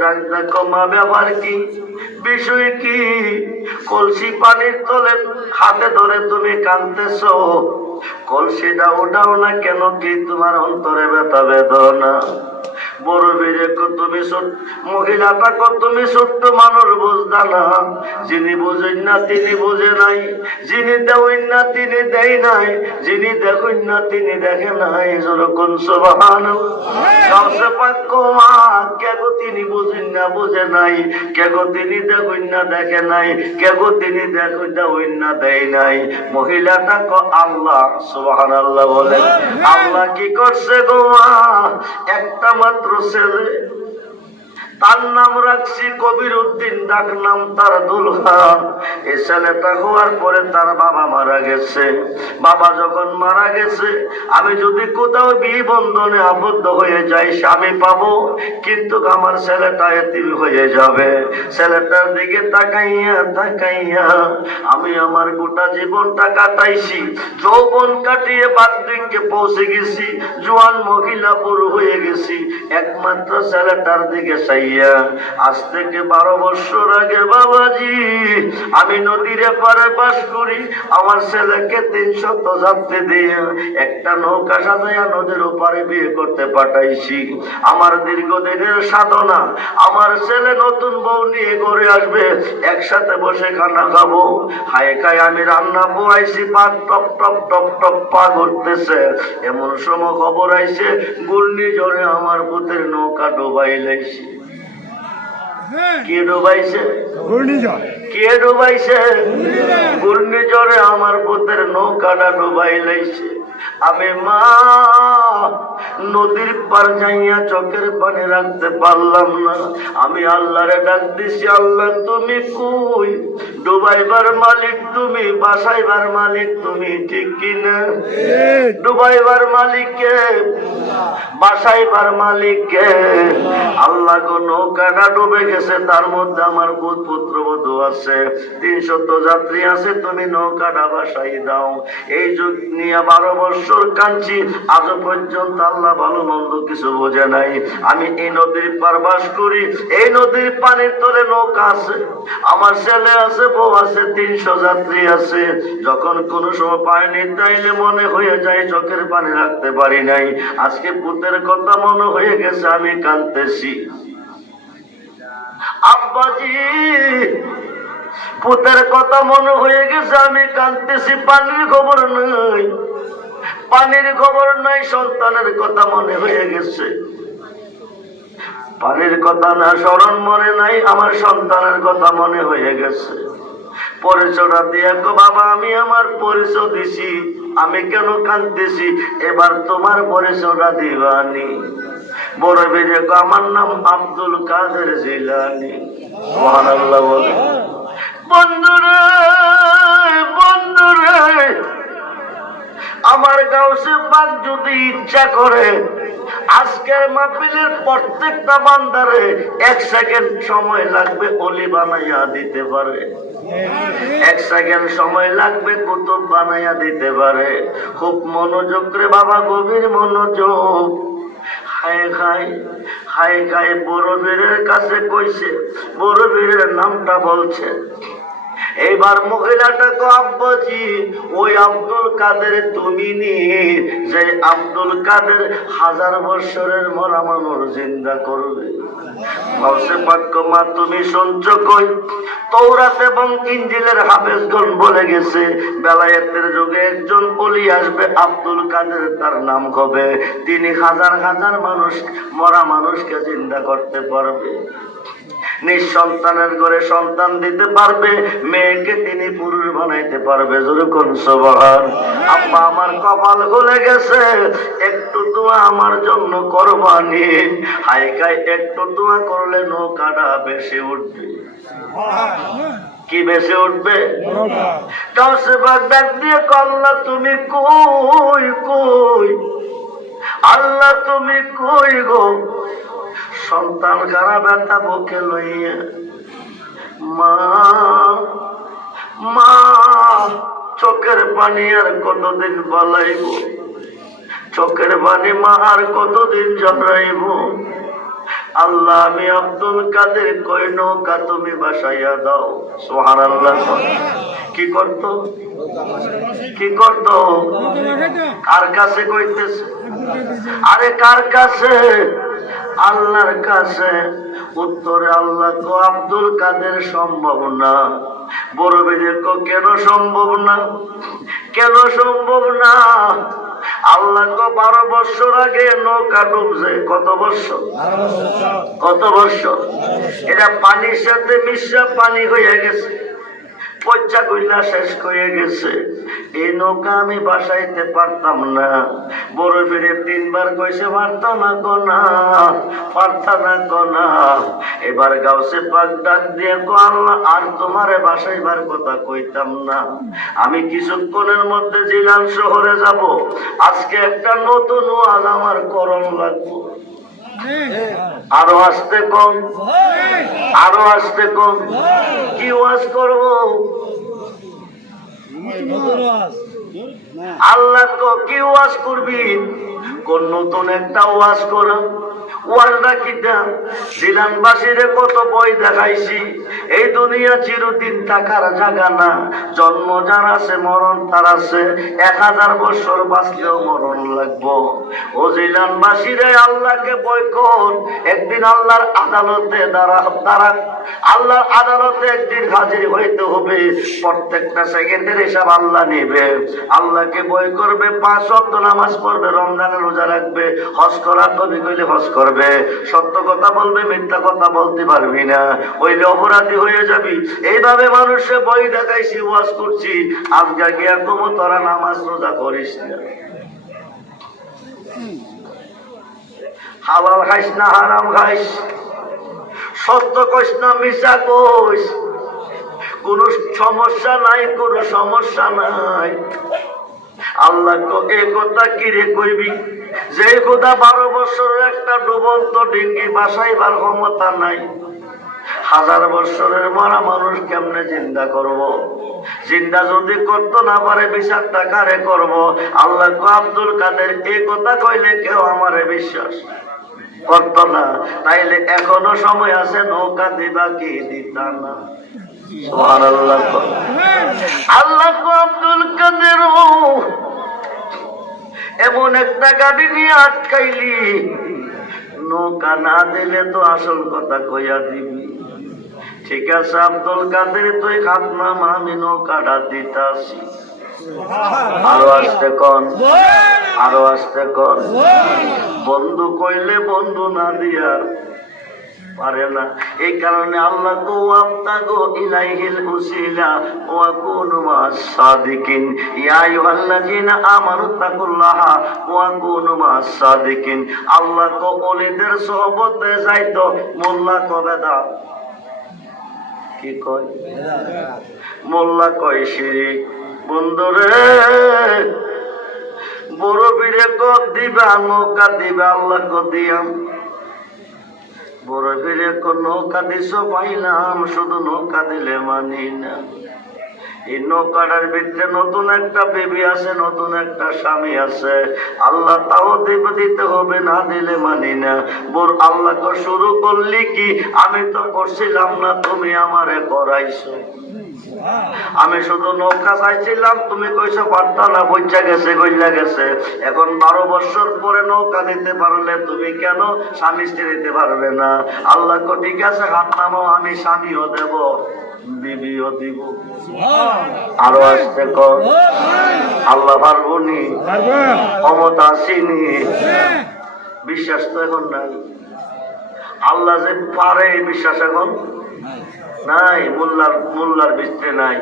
ডাক দেখো মা ব্যাপার কি, বিষয় কি? কলসি পানির তলে হাতে ধরে তুমি কাঁদতেছো, কলসিটা ওঠাও না কেন? কি তোমার অন্তরে ব্যথা বেদনা? বড় বীরে তুমি মহিলাটা তুমি ছোট্ট মানুষ বুঝতা না। যিনি বুঝেন না তিনি বুঝে নাই, যিনি দেওয়েন না তিনি দেয় নাই, যিনি দেখেন না তিনি দেখে নাই। যেরকম কেগো তিনি বুঝেন না বুঝে নাই, কেগো তিনি দেখেন না দেখে নাই, কেগো তিনি দেওয়েন না দেয় নাই। মহিলাটা আল্লাহ সুবহানাল্লাহ বলে। আল্লাহ কি করছে গো মা? একটা মাত্র ছেলে, তার নাম রাখছি কবির উদ্দিন, ডাক নাম তার দুলহা। এই ছেলেটা হওয়ার পরে তার বাবা মারা গেছে। বাবা যখন মারা গেছে, আমি যদি কোথাও বিবন্ধনে আবদ্ধ হয়ে যাই স্বামী পাবো, কিন্তু আমার ছেলেটা এতিম হয়ে যাবে। ছেলেটার দিকে তাকাইয়া তাকাইয়া আমি আমার গোটা জীবনটা কাটাইছি। যৌবন কাটিয়ে বার্ধক্যে পৌঁছে গেছি, জোয়ান মহিলা বুড়ো হয়ে গেছি, একমাত্র ছেলেটার দিকে চাই। আজ থেকে 12 বছর আগে বাবাজি আমি নদীর এপারে বাস করি। আমার ছেলেকে 300 যাত্রী দিয়ে একটা নৌকা সাজাইয়া নদীর ওপারে বিয়ে করতে পাঠাইছি। আমার দীর্ঘদিনের সাধনা, আমার ছেলে নতুন বউ নিয়ে ঘরে আসবে, একসাথে বসে খানা খাবো। হায় খায় আমি রান্না পোয়াইছি, পাক টপ টপ টপ টপ পা ঘুরতেছে। এমন সময় খবর আইছে ঘূর্ণিঝড়ে আমার পুতের নৌকা ডুবাই লাইছে। কে ডুবাইছে? কে ডুবাইছে? ঘূর্ণিঝড়ে আমার পুতের নৌকাটা ডুবাই লাইছে। আমি মা নদীর পার যাইয়া চোখের পানি রাখতে পারলাম না। আমি আল্লাহরে ডাক দিছি, আল্লাহ তুমি কই? ডুবাইবার মালিক তুমি, বাসাইবার মালিক তুমি, ঠিক কিনা? ডুবাইবার মালিককে, বাসাইবার মালিককে। আল্লাহ গো নৌকাটা ডুবে গেছে, তার মধ্যে আমার পুত্রবধূ আছে, 300 যাত্রী আছে, তুমি নৌকাটা বাসাই দাও। এই যুগ নিয়ে 12 বছর কাঁদছি, আজও পর্যন্ত আল্লাহ ভালো মন্দ কিছু বোঝে নাই। আমি এই নদীর পার বাস করি, এই নদীর পানির তলে নৌকা আছে, আমার ছেলে আছে, বউ আছে, 300 যাত্রী আছে। যখন কোন সময় পানি চাইলে মনে হয়ে যায় চোখের পানি রাখতে পারি নাই। আজকে পুতের কথা মনে হয়ে গেছে, আমি কাঁদতেছি। আব্বাজি পুতের কথা মনে হয়ে গেছে, আমি কাঁদতেছি। পানির খবর নাই, পানির খবর নাই। সন্তানের কথা মনে হয়ে গেছে, পানির কথা না স্মরণ মনে নাই, আমার সন্তানের কথা মনে হয়ে গেছে। পরিচয়টা দিয়ে বাবা আমি আমার পরিচয় দিছি, আমি কেন কাঁদতেছি? এবার তোমার পরিচয়টা দিবানি। বড় বেজে আমার নাম আব্দুল কাদের জিলানী। সুবহানাল্লাহ বলে। বন্ধুরে বন্ধুরে, আমার গাউসে পাক যদি ইচ্ছা করে আজকের মাহফিলের প্রত্যেকটা বান্দারে 1 সেকেন্ড সময় লাগবে ওলি বানাইয়া দিতে পারে, 1 সেকেন্ড সময় লাগবে কুতুব বানাইয়া দিতে পারে। খুব মনোযোগ রে বাবা, গভীর মনোযোগ। হায় খায় হায় খায় বড় বীরের কাছে কইছে, বড় বীরের নামটা বলছে। এইবার মহিলাটা তো আব্বাজি ওই আব্দুল কাদের তুমি নি, যে আব্দুল কাদের 1000 বছরের মরা মানুষ জিন্দা করবে। মা তুমি শুনছ কই? তৌরাত এবং ইনজিলের হাফেজগণ বলে গেছে বেলায়েতের যুগে একজন ওলি আসবে, আব্দুল কাদের তার নাম হবে। তিনি 1000 মানুষ, মরা মানুষকে জিন্দা করতে পারবে। নিঃসন্তানের ঘরে সন্তান দিতে পারবে, মেয়েকে তিনি পুরুষ বানাইতে পারবে। যেরকম সুবহান। আব্বা আমার কপাল খুলে গেছে, একটু দোয়া আমার জন্য করবানি। হাইকাই একটু দোয়া করলে নৌকাটা বেশি উঠবে। কি বেশি উঠবে? ডাক দিয়ে আল্লাহ তুমি কই কই, আল্লাহ তুমি কই গো? সন্তান গারা ব্যথা বুকে লইয়া মা মা চোখের পানি আর কতদিন বলাইব, চোখের পানি মা আর কতদিন ঝরাইব? আল্লাহ আমি আব্দুল কাদের কই নৌকা তুমি বাসাইয়া দাও। সুবহানাল্লাহ। কি করতো, কি করতো? কার কাছে কইতেছে? আরে কার কাছে? আল্লাহর কাছে। উত্তরে আল্লাহ কো আব্দুল কাদের সম্ভব না। বড় বেদের কো কেন সম্ভব না? কেন সম্ভব না? আল্লাহ কো 12 বছর আগে নৌকা ডুবছে। কত বছর? কত বছর? এটা পানির সাথে মিশা পানি হয়ে গেছে, পচা কইলা শেষ হয়ে গেছে। এই নৌকা আমি বাসাইতে পারতাম না। বড় ফিরে 3 বার কইছে পারতা না কোনা, পারতা না কোনা। এবার গাউসে পাক ডাক দিয়ে কো আল্লাহ আর তোমারে বাসাইবার কথা কইতাম না। আমি কিছুক্ষণের মধ্যে জিলান শহরে যাব। আজকে একটা নতুন ওয়াজ আমার করণ লাগবে। আরো আসতে কম, আরো আসতে কম। কি ওয়াজ করব? আল্লাহ তো কি ওয়াজ করবি? কোন নতুন একটা ওয়াজ করা। ওয়াজটা কিটা? জিলানবাসীরে কত বই দেখাইছি। এই দুনিয়া চিরদিন থাকার জায়গা না। জন্ম যার আছে মরণ তার আছে। 1000 বছর বাঁচলেও মরণ লাগবো। ও জিলানবাসীরে আল্লাহকে বই কর। একদিন আল্লাহর আদালতে দাঁড়া, আল্লাহর আদালতে একদিন হাজির হইতে হবে। প্রত্যেকটা সেকেন্ডের হিসাব আল্লাহ নেবে। আল্লাহকে বই করবে, 5 ওয়াক্ত নামাজ পড়বে, রমজানের রোজা রাখবে, হজ করা কবি কইলে হজ করবে, সত্য কথা বলবে, মিথ্যা কথা বলতে পারবি না, ওইলে অপরাধী হয়ে যাবি। এইভাবে মানুষে বই দেখাইছি, ওয়াজ করছি। আজকে গিয়া কমো তোরা নামাজ রোজা করিস না, হালাল খাইস না হারাম খাইস, সত্য কইস না মিছা কইস, কোন সমস্যা নাই, কোন সমস্যা নাই। আল্লাহ এ কথা কিরে কইবি? যে কথা 12 বছরের একটা ডুবন্ত ডিঙ্গি বাসাইবার ক্ষমতা নাই। 1000 বছরের মরা মানুষ কেমনে চিন্তা করব? চিন্তা যদি করতে না পারে বিচার টাকারে করব। আল্লাহ আব্দুল কাদের এ কথা কইলে কেউ আমারে বিশ্বাস করত না। তাইলে এখনো সময় আছে, নৌকা দিবা কি দিতা না? সুবহানাল্লাহ। আল্লাহ আব্দুল কাদের এমন একটা গাড়ি নিয়ে আটকাইলি, নৌকা না দিলে তো আসল কথা কইয়া দিবি। ঠিক আছে আব্দুল কাদের তুই খাত নাম, আমি নৌকাটা দিতাছি। আরো আসতে কন, আরো আসতে কন। বন্ধু কইলে বন্ধু না দিয়া পারে না। এই কারণে আল্লাহ গো আবতাগো ইলাইহিল উসিলা ওয়া কুনু মাস সাদিকিন। ইয়া আইয়ুহাল্লাযিনা আমানু তাকুল্লাহা ওয়া কুনু মাস সাদিকিন। আল্লাহ গো ওলিদের সোহবতে যাইতো মোল্লা কবে দা কি কয়? মোল্লা কয় শিরিক। বন্ধুরে বড় বীরে কো দিবা নৌকা দিবা, আল্লাহ কো দিয়াম। বড় ফিরে নৌকা দিস পাইলাম, শুধু নৌকা দিলে মানি না। এই নৌকাটার ভিতরে নতুন একটা বেবি আছে, নতুন একটা স্বামী আছে। আল্লাহ তাও দিতে হবে, না দিলে মানি না। আল্লাহ শুরু করলি কি? আমি তো করছিলাম না, তুমি আমারে করাইছো। আমি শুধু নৌকা চাইছিলাম, তুমি কইছো পারতা না, বইচা গেছে, গইলা গেছে। এখন 12 বছর পরে নৌকা দিতে পারলে তুমি কেন স্বামী স্ত্রী দিতে পারবে না? আল্লাহ কো ঠিক আছে, হাত নামাও, আমি স্বামীও দেব, বিবিও দিব। আরো আসতে কর। আল্লাহ পারবনি? ক্ষমতা আসেনি? বিশ্বাস তো এখন নাই। আল্লাহ যে পারে বিশ্বাস এখন নাই। মোল্লার ভিতরে নাই।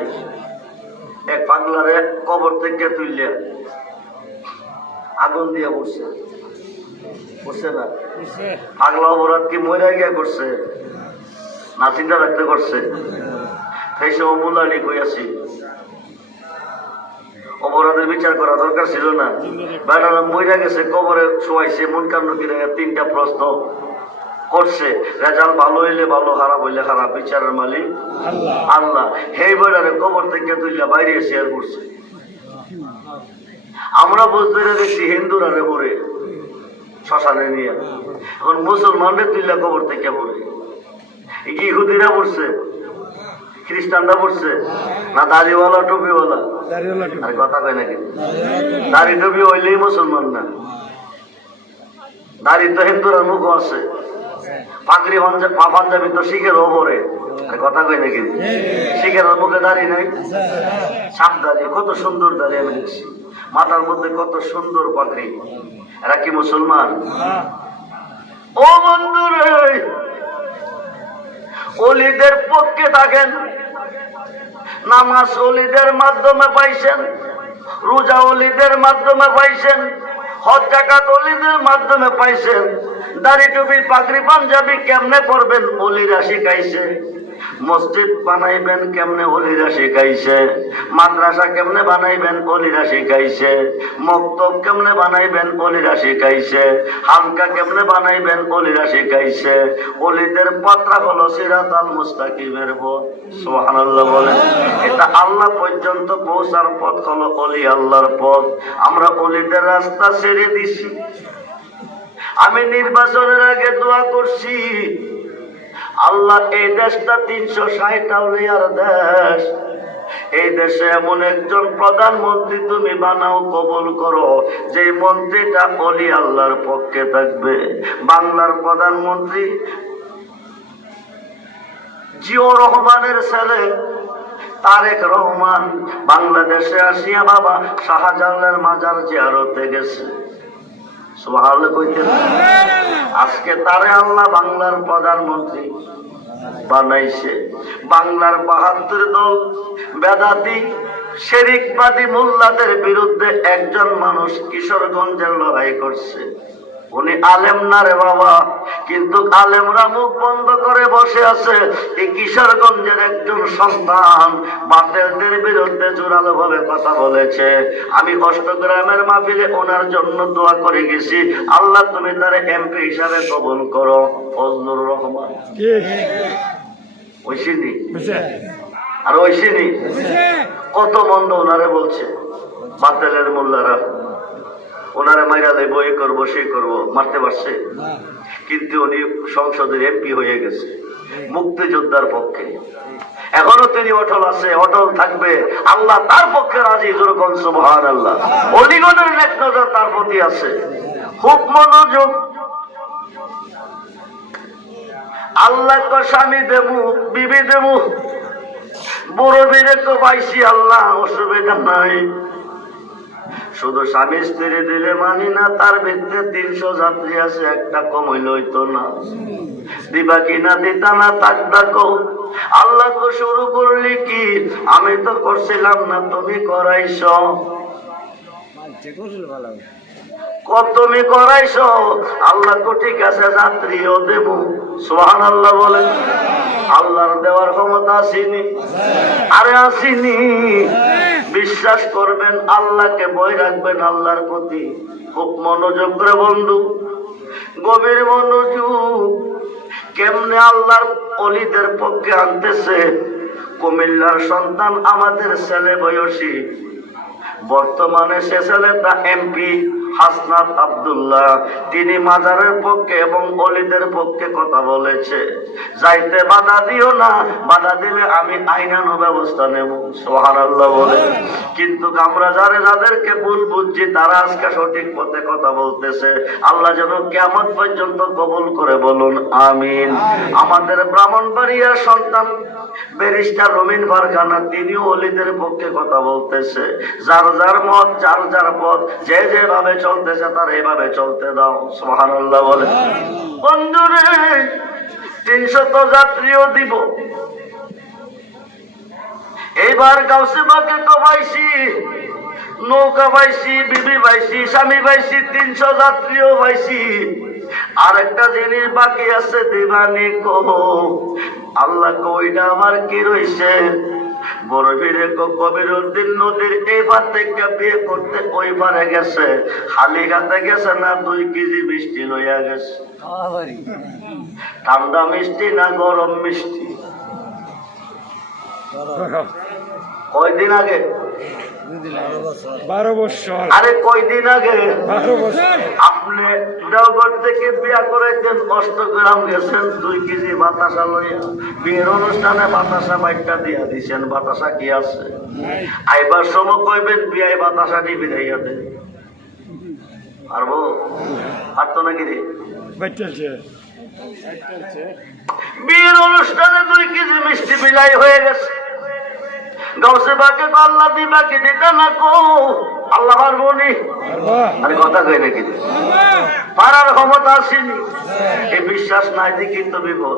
এক পাগলারে কবর থেকে তুললে আগুন দিয়ে পড়ছে, পড়ছে না? পাগলা অপরাধ কি মরে গিয়া করছে না চিন্তা রাখতে করছে? সেই সময় মোল্লারি কইয়াছি অপরাধের বিচার করা দরকার ছিল না। বেড়ারা মরে গেছে, কবরে শোয়াইছে, মন কান্ন কিনে 3টা প্রশ্ন করছে। রেজাল্ট ভালো হইলে ভালো, খারাপ হইলে খারাপ। বিচারের মালিক আল্লাহ। হেই বেড়ারে কবর থেকে তুইলা বাইরে শেয়ার করছে। আমরা বুঝতে দেখছি হিন্দুরা রে পরে শ্মশানে নিয়ে। এখন মুসলমানদের তুইলা কবর থেকে বলে কি ইহুদিরা পড়ছে, খ্রিস্টানরা পড়ছে না দাড়িওয়ালা টুপিওয়ালা? আর কথা কয় নাকি? দাড়ি টুপি হইলেই মুসলমান না, দাড়ি তো হিন্দুর মুখ আছে, পাগড়ি পাঞ্জাবি তো শিখের ওপরে। আর কথা কয় নাকি? শিখের মুখে দাড়ি নাই, সাপ দাড়ি, কত সুন্দর দাড়ি আমি দেখছি, মাথার মধ্যে কত সুন্দর পাগড়ি। এরা কি মুসলমান? ও বন্ধুরে, ওলিদের পক্ষে থাকেন, নামাজ ওলিদের মাধ্যমে পাইছেন, রোজা ওলিদের মাধ্যমে পাইছেন, হজ যাকাত ওলিদের মাধ্যমে পাইছেন, দাড়ি টুপি পাগড়ি পাঞ্জাবি কেমনে পরবেন ওলিরা শিখাইছে, মসজিদ বানাইবেন কেমনে ওলিরা শিখাইছে, মাদ্রাসা কেমনে বানাইবেন ওলিরা শিখাইছে, মক্তব কেমনে বানাইবেন ওলিরা শিখাইছে, হালকা কেমনে বানাইবেন ওলিরা শিখাইছে। ওলিদের পত্রা হলো সিরাতাল মুস্তাকিমের পথ। সুবহানাল্লাহ বলেন। এটা আল্লাহ পর্যন্ত পৌঁছার পথ হলো ওলি আল্লাহর পথ। আমরা ওলিদের রাস্তা ছেড়ে দিছি। আমি নির্বাচনের আগে দোয়া করছি, আল্লাহ এই দেশটা 360 আউলিয়ার দেশ, এই দেশে এমন একজন প্রধানমন্ত্রী তুমি বানাও, কবুল করো, যে মন্ত্রীটা ওলি আল্লাহর পক্ষে থাকবে। বাংলার প্রধানমন্ত্রী জিয়াউর রহমানের ছেলে তারেক রহমান বাংলাদেশে আসিয়া বাবা শাহজালালের মাজার জিয়ারতে গেছে। সুবহানাল্লাহ কইতেন। আজকে তারে আল্লাহ বাংলার প্রধানমন্ত্রী বানাইছে। বাংলার 72 দল বেদাতি শিরকবাদী মোল্লাদের বিরুদ্ধে একজন মানুষ কিশোরগঞ্জের লড়াই করছে। উনি আলেম না রে বাবা, কিন্তু আলেমরা মুখ বন্ধ করে বসে আছে। এই কিশোরগঞ্জের একজন সন্তান বাতিলদের বিরুদ্ধে জোরালো ভাবে কথা বলেছে। আমি অষ্টগ্রামের মাহফিলে ওনার জন্য দোয়া করে গেছি, আল্লাহ তুমি তার এমপি হিসাবে কবুল করো। ফজলুর রহমান ঐশিনি আর ঐশিনি কত মন্দ ওনারে বলছে বাতিলের মোল্লারা। ওনারা মাইরা দেবো, এই করবো সেই করবো, মারতে পারছে, কিন্তু উনি সংসদের এমপি হয়ে গেছে মুক্তিযোদ্ধার পক্ষে। এখনো তিনি অটল আছে, অটল থাকবে। আল্লাহ তার পক্ষে রাজি। যেরকম সুবহানাল্লাহ। অলিগণের নেক নজর তার প্রতি আছে, খুব মনোযোগ। আল্লাহ তো স্বামী দেবু, বিবি দেবু, বড় বীরে তো পাইছি, আল্লাহ অসুবিধা নাই। শুধু স্বামী স্ত্রী দিলে মানি না, তার ভিতরে 300 যাত্রী আছে, একটা কম হইলে হইতো না। দিবা কিনা দিতা না, তাক ডাকো। আল্লাহ তো শুরু করলি কি, আমি তো করছিলাম না, তুমি করাইছ। তুমি করাইছ, আল্লাহ তো ঠিক আছে, যাত্রীও দেব। সুবহানাল্লাহ বলেন। আল্লাহর দেওয়ার ক্ষমতা আসেনি? আরে আসেনি। বিশ্বাস করবেন, আল্লাহকে ভয় রাখবেন, আল্লাহর প্রতি খুব মনোযোগ করে বন্ধু, গভীর মনোযোগ। কেমনে আল্লাহর ওলিদের পক্ষে আনতেছে। কুমিল্লার সন্তান আমাদের ছেলে বয়সী, বর্তমানে সে ছেলেটা এমপি হাসনাত আব্দুল্লাহ, তিনি মাজারের পক্ষে এবং ওলিদের পক্ষে কথা বলেছে। যাইতে বাধা দিও না, বাধা দিলে আমি আইনানুগ ব্যবস্থা নেব। সুবহানাল্লাহ বলে। কিন্তু আমরা যাদেরকে ভুল বুঝছি, তারা আজকে সঠিক পথে কথা বলতেছে। আল্লাহ যেন কিয়ামত পর্যন্ত কবুল করে, বলুন আমিন। আমাদের ব্রাহ্মণবাড়িয়ার সন্তান ব্যারিস্টার রমিন ফারখানা, তিনিও ওলিদের পক্ষে কথা বলতেছে। যার যার মত, যার যার পথ, যে যেভাবে চলতেছে তার এইভাবে চলতে দাও। সুবহানাল্লাহ বলে। বন্ধুরে, 300 যাত্রীও দিব। এইবার গাউসে বাগে তো পাইছি, নৌকা পাইছি, বিবি পাইছি, স্বামী পাইছি, 300 যাত্রীও পাইছি। আর একটা জিনিস বাকি আছে, দিবানি কো। আল্লাহ কইটা আমার কি রইছে? বড় বীরে কবিরউদ্দিন নদীর এই পার থেকে বিয়ে করতে ওই পারে গেছে, খালি হাতে গেছে না, 2 কেজি মিষ্টি লইয়া গেছে। ঠান্ডা মিষ্টি না গরম মিষ্টি? কয়দিন আগে? 12 বছর। আরে কয়দিন আগে? 12 বছর। আপনি দেওঘর থেকে বিয়া করাইতেন, অষ্টগ্রাম গেছেন 2 কেজি বাতাসা লইয়া, বিয়ের অনুষ্ঠানে বাতাসা বাইকটা দিয়া দিছেন, বাতাসা কি আছে? আইবার সময় কইবেন বিয়ায় বাতাসা টিভি রাইয়া দেন, পারবো? পারতো নাকি রে? বিয়ের অনুষ্ঠানে 2 কেজি মিষ্টি বিলাই হয়ে গেছে। গাউসে বাকে আল্লাহ দিবা কি দিতে না কো, আল্লাহ পারবো নি? আরে কথা কই নাকি? পারার ক্ষমতা আসেনি। এই বিশ্বাস নাই দিকে কিন্তু বিপদ,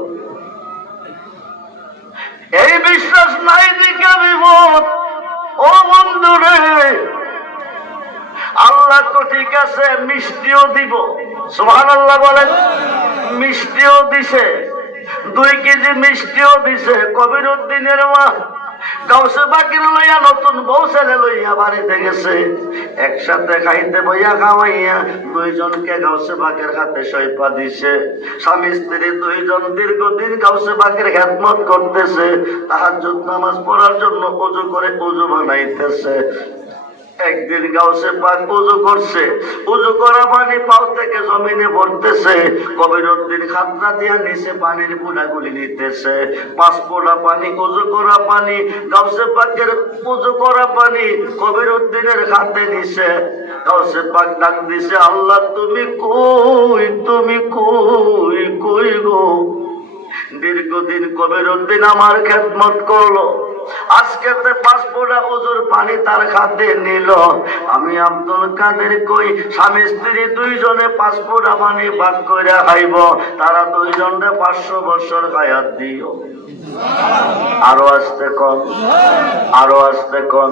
এই বিশ্বাস নাই দিকে বিপদ। ও বন্ধু রে, আল্লাহ তো ঠিক আছে মিষ্টিও দিব, সুবহানাল্লাহ বলেন। মিষ্টিও দিছে, 2 কেজি মিষ্টিও দিছে। কবিরউদ্দিনের মা গাউসে বাকির লইয়া নতুন বউ ছেলে লইয়া বাড়িতে গেছে, একসাথে খাইতে বইয়া খাওয়াইয়া 2 জনকে গাউসে বাকের হাতে সইপা দিছে। স্বামী স্ত্রী 2 জন দীর্ঘদিন গাউসে বাকের খেদমত করতেছে, তাহাজ্জুদ নামাজ পড়ার জন্য ওযু করে ওযু বানাইতেছে। একদিন গাউসে পাক ওযু করছে, ওযু করা পানি পাও থেকে জমিনে পড়তেছে। কবিরউদ্দিন খাতরা দিয়া নিচে পানির বুড়াগুলি নিতেছে। 5 ফোঁটা পানি, ওযু করা পানি, গাউসে পাকের ওযু করা পানি কবিরউদ্দিনের হাতে নিছে। গাউসে পাক ডাক দিছে, আল্লাহ তুমি কই, তুমি কই, কই গো? দীর্ঘদিন কবিরউদ্দিন আমার খেদমত করলো, আজকে 5 ফোঁটা ওযুর পানি তার হাতে নিল। আমি আব্দুল কাদের কই, স্বামী স্ত্রী 2 জনে 5 ফোঁটা পানি ভাগ করে খাইব, তারা 2 জনে 500 বছর হায়াত দিও। আরো আসতে কম, আরো আসতে কম।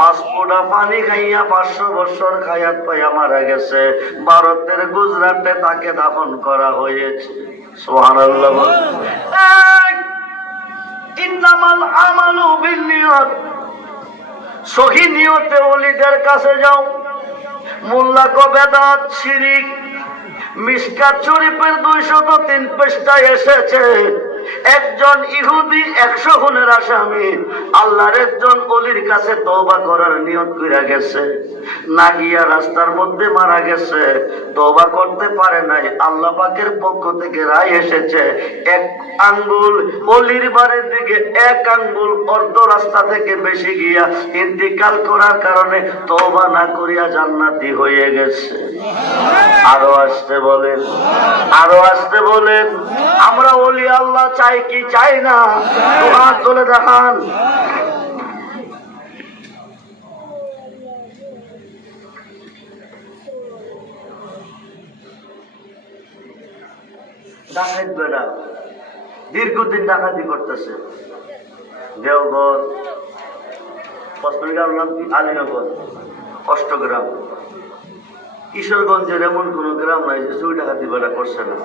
5 ফোঁটা পানি খাইয়া 500 বছর হায়াত পাইয়া মারা গেছে। ভারতের গুজরাটে তাকে দাফন করা হয়েছে। সুবহানাল্লাহ। ইন্নামাল আমালু বিন্নিয়াত, সহি নিয়তে ওলিদের কাছে যাও। মোল্লা কো বেদাত শিরিক। মিশকাত শরীফের 203 পৃষ্ঠায় এসেছে, একজন ইহুদি 100 খুনের আসামি আল্লাহর একজন ওলির কাছে তওবা করার নিয়ত কইরা গেছে, না গিয়া রাস্তার মধ্যে মারা গেছে। তওবা করতে পারে নাই, আল্লাহ পাকের পক্ষ থেকে রায় এসেছে 1 আঙ্গুল ওলির বাড়ির দিকে, 1 আঙ্গুল অর্ধ রাস্তা থেকে বেশি গিয়া ইন্তিকাল করার কারণে তওবা না করিয়া জান্নাতি হয়ে গেছে। আরো আসতে বলেন, আরো আসতে বলেন। আমরা ওলি আল্লাহ চাই কি চাই না? হাত তুলে দেখান। ডাকাত বেড়া দীর্ঘদিন ডাকাতি করতেছে। দেওঘর, পশ্চিমবঙ্গের নাম কি? আলীনগর, অষ্টগ্রাম। কিশোরগঞ্জের এমন কোন গ্রাম নাই যে চুরি ডাকাতি বেড়া করছে না।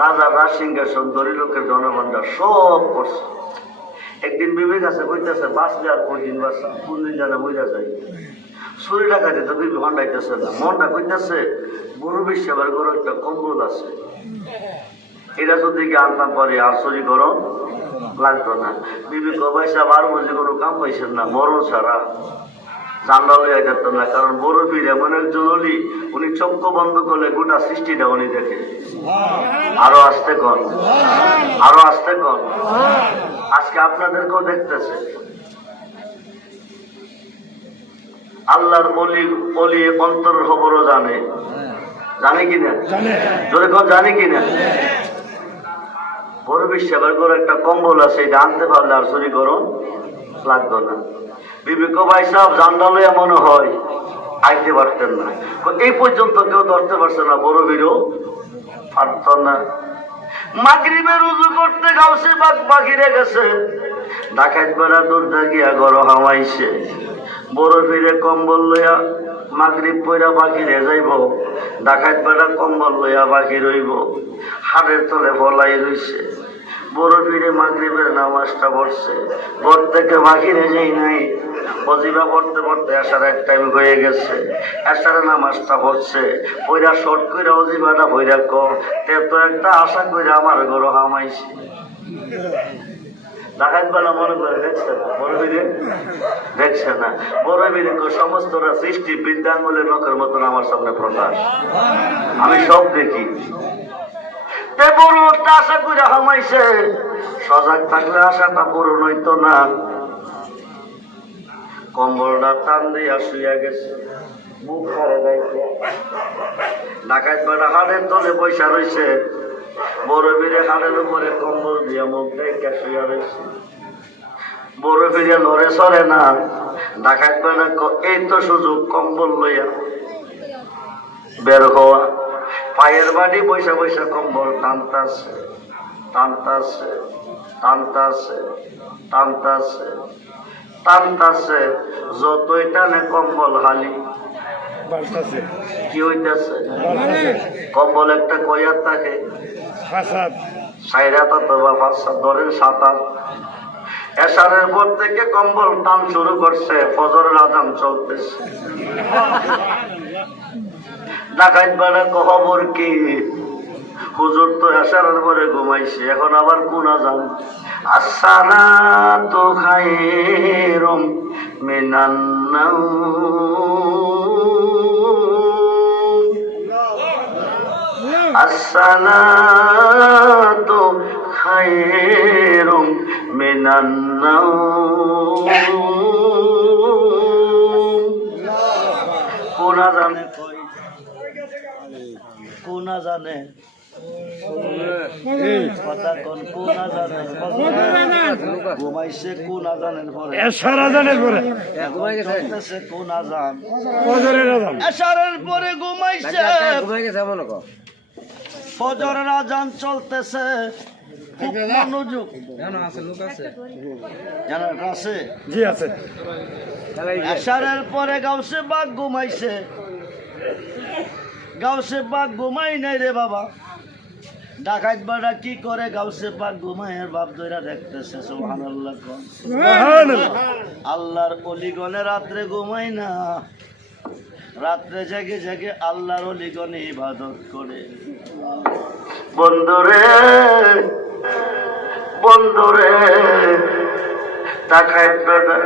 রাজা রাজসিংহাসন, দরি লোকের জনগণটা সব করছে। একদিন বিবেক আছে কইতেছে, বাঁচলে আর কয়দিন বাঁচা, কোন দিন জানা বুঝা যায়। চুরি ডাকাতি তো বিবেক হন্ডাইতেছে না, মনটা কইতেছে বড় বেশি আবার গরো একটা কম্বল আছে, এটা যদি আনতাম পারে আর চুরি গরম লাগতো না। বিবেক পয়সা আর বুঝে কোনো কাম পাইছেন না, মরণ ছাড়া জানলা লইয়া যেতাম না। কারণ বড় পীর এমন একজন অলি, উনি চক্ষু বন্ধ করলে গোটা সৃষ্টিটা উনি দেখে। আরো আসতে কন, আরো আসতে কন। আজকে আপনাদেরকেও দেখতেছে। আল্লাহর অলি, অলি অন্তর খবরও জানে, জানে কিনা? জোরে কন, জানে কিনা? বড় বিশ্বের করে একটা কম্বল আছে, এটা আনতে পারলে আর চুরি গরম লাগতো না। বিবেক ভাই সাহেব জানলা লইয়া মনে হয় আইতে পারতেন না, এই পর্যন্ত কেউ ধরতে পারছে না, বড় বীরও পারত না। মাগরিবের উযু করতে গাউসে পাক বাহিরে গেছে, ডাকাত বেড়া দরজা গিয়া গরো হামাইছে। বড় বীরে কম্বল লইয়া মাগরিব পয়রা বাহিরে যাইব, ডাকাত বেড়া কম্বল লইয়া বাহির হইব, হাড়ের তলে বলাই রইছে। বড় বীরে মাগরিবের নামাজটা পড়ছে, ঘর থেকে বাহিরে যাই নাই। ওজিফা পড়তে পড়তে আসার টাইম হয়ে গেছে, আসার নামাজটা পড়ছে, পয়রা শর্ট কইরা ওজিফাটা ভইরা কম তে তো একটা আশা কইরা আমার ঘর হামাইছে। ডাকাত বানা মনে করে দেখছে না, বড় বিরে দেখছে না। বড় বিরে সমস্তটা সৃষ্টি বৃদ্ধাঙ্গুলের নখের মতন আমার সামনে প্রকাশ, আমি সব দেখি। বড় লোকটা আশা করে হামাইছে, সজাগ থাকলে আশাটা পূরণ হইতো না। কম্বলটা টান দিয়া শুয়ে গেছে, মুখ হারে যাইছে। ডাকাত বানা হাড়ের তলে পয়সা রয়েছে, বড় বীরে হাড়ের উপরে কম্বল দিয়া মুখ ডাইকা শুয়ে রয়েছে। বড় বীরে লড়ে সরে না। ডাকাত বানা এই তো সুযোগ কম্বল লইয়া বের হওয়া। পায়ের বাড়ি বৈশা বৈশা কম্বল টানতাছে, টানতাছে, টানতাছে, টানতাছে, টানতাছে। যতই টানে কম্বল হালি কি হইতেছে? কম্বল একটা কয়ার থাকে, সাইরাত অথবা ৫-৭ ধরেন ৭-৮। এশারের পর থেকে কম্বল টান শুরু করছে, ফজরের আজান চলতেছে। ডাকাত বানা খবর কি? হুজুর তো এশারের পরে ঘুমাইছে, এখন আবার কোন আজান? আসসালাতু খায়রুম মিনান নাওম, আসসালাতু খায়রুম মিনান নাওম। কোন আজানে কই? কোন আজানে? কথা কোন? কোন আজানে ঘুমাইছে? কোন আজানের পরে? এশার আজানের পরে ঘুমাইছে। কোন আজান? ফজরের আজান। এশারের পরে ঘুমাইছে, ঘুমাই গেছে মনে কর। ফজরের আজান চলতেছে, খুব মনোযোগ। জানো আছে লোক আছে? জানো আছে? জি আছে। এশারের পরে গাউসে বাগ ঘুমাইছে। গাউসে বাগ ঘুমাই নাই রে বাবা। ডাকাত বাড়া কি করে? গাউসে পাক ঘুমায়ের বাপ দইরা দেখতেছে। সুবহানাল্লাহ। আল্লাহর অলিগণে রাত্রে ঘুমাই না, রাত্রে জেগে জেগে আল্লাহর অলিগণে ইবাদত করে। বন্ধুরে, বন্ধুরে, ডাকাত বেড়া,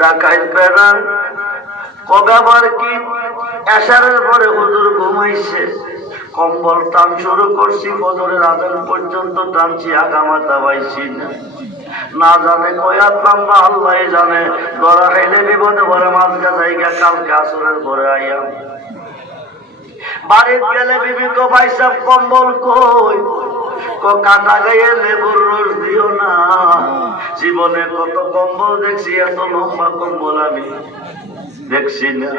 ডাকাত বেড়া কবে আবার কি? এশারের পরে হুজুর ঘুমাইছে, কম্বল টান শুরু করছি, ফজরের আজান পর্যন্ত টানছি, আগামাতা পাইছি না। না জানে কয়াত লম্বা, আল্লাহ জানে। ধরা খাইলে বিপদে পরে মাঝগা জায়গা, কালকে আসরের পরে আইয়া বাড়ির গেলে বিবি কো ভাই সব কম্বল কই? কাটা গায়ে লেবুর রস দিও না। জীবনে কত কম্বল দেখছি, এত লম্বা কম্বল আমি দেখছি না।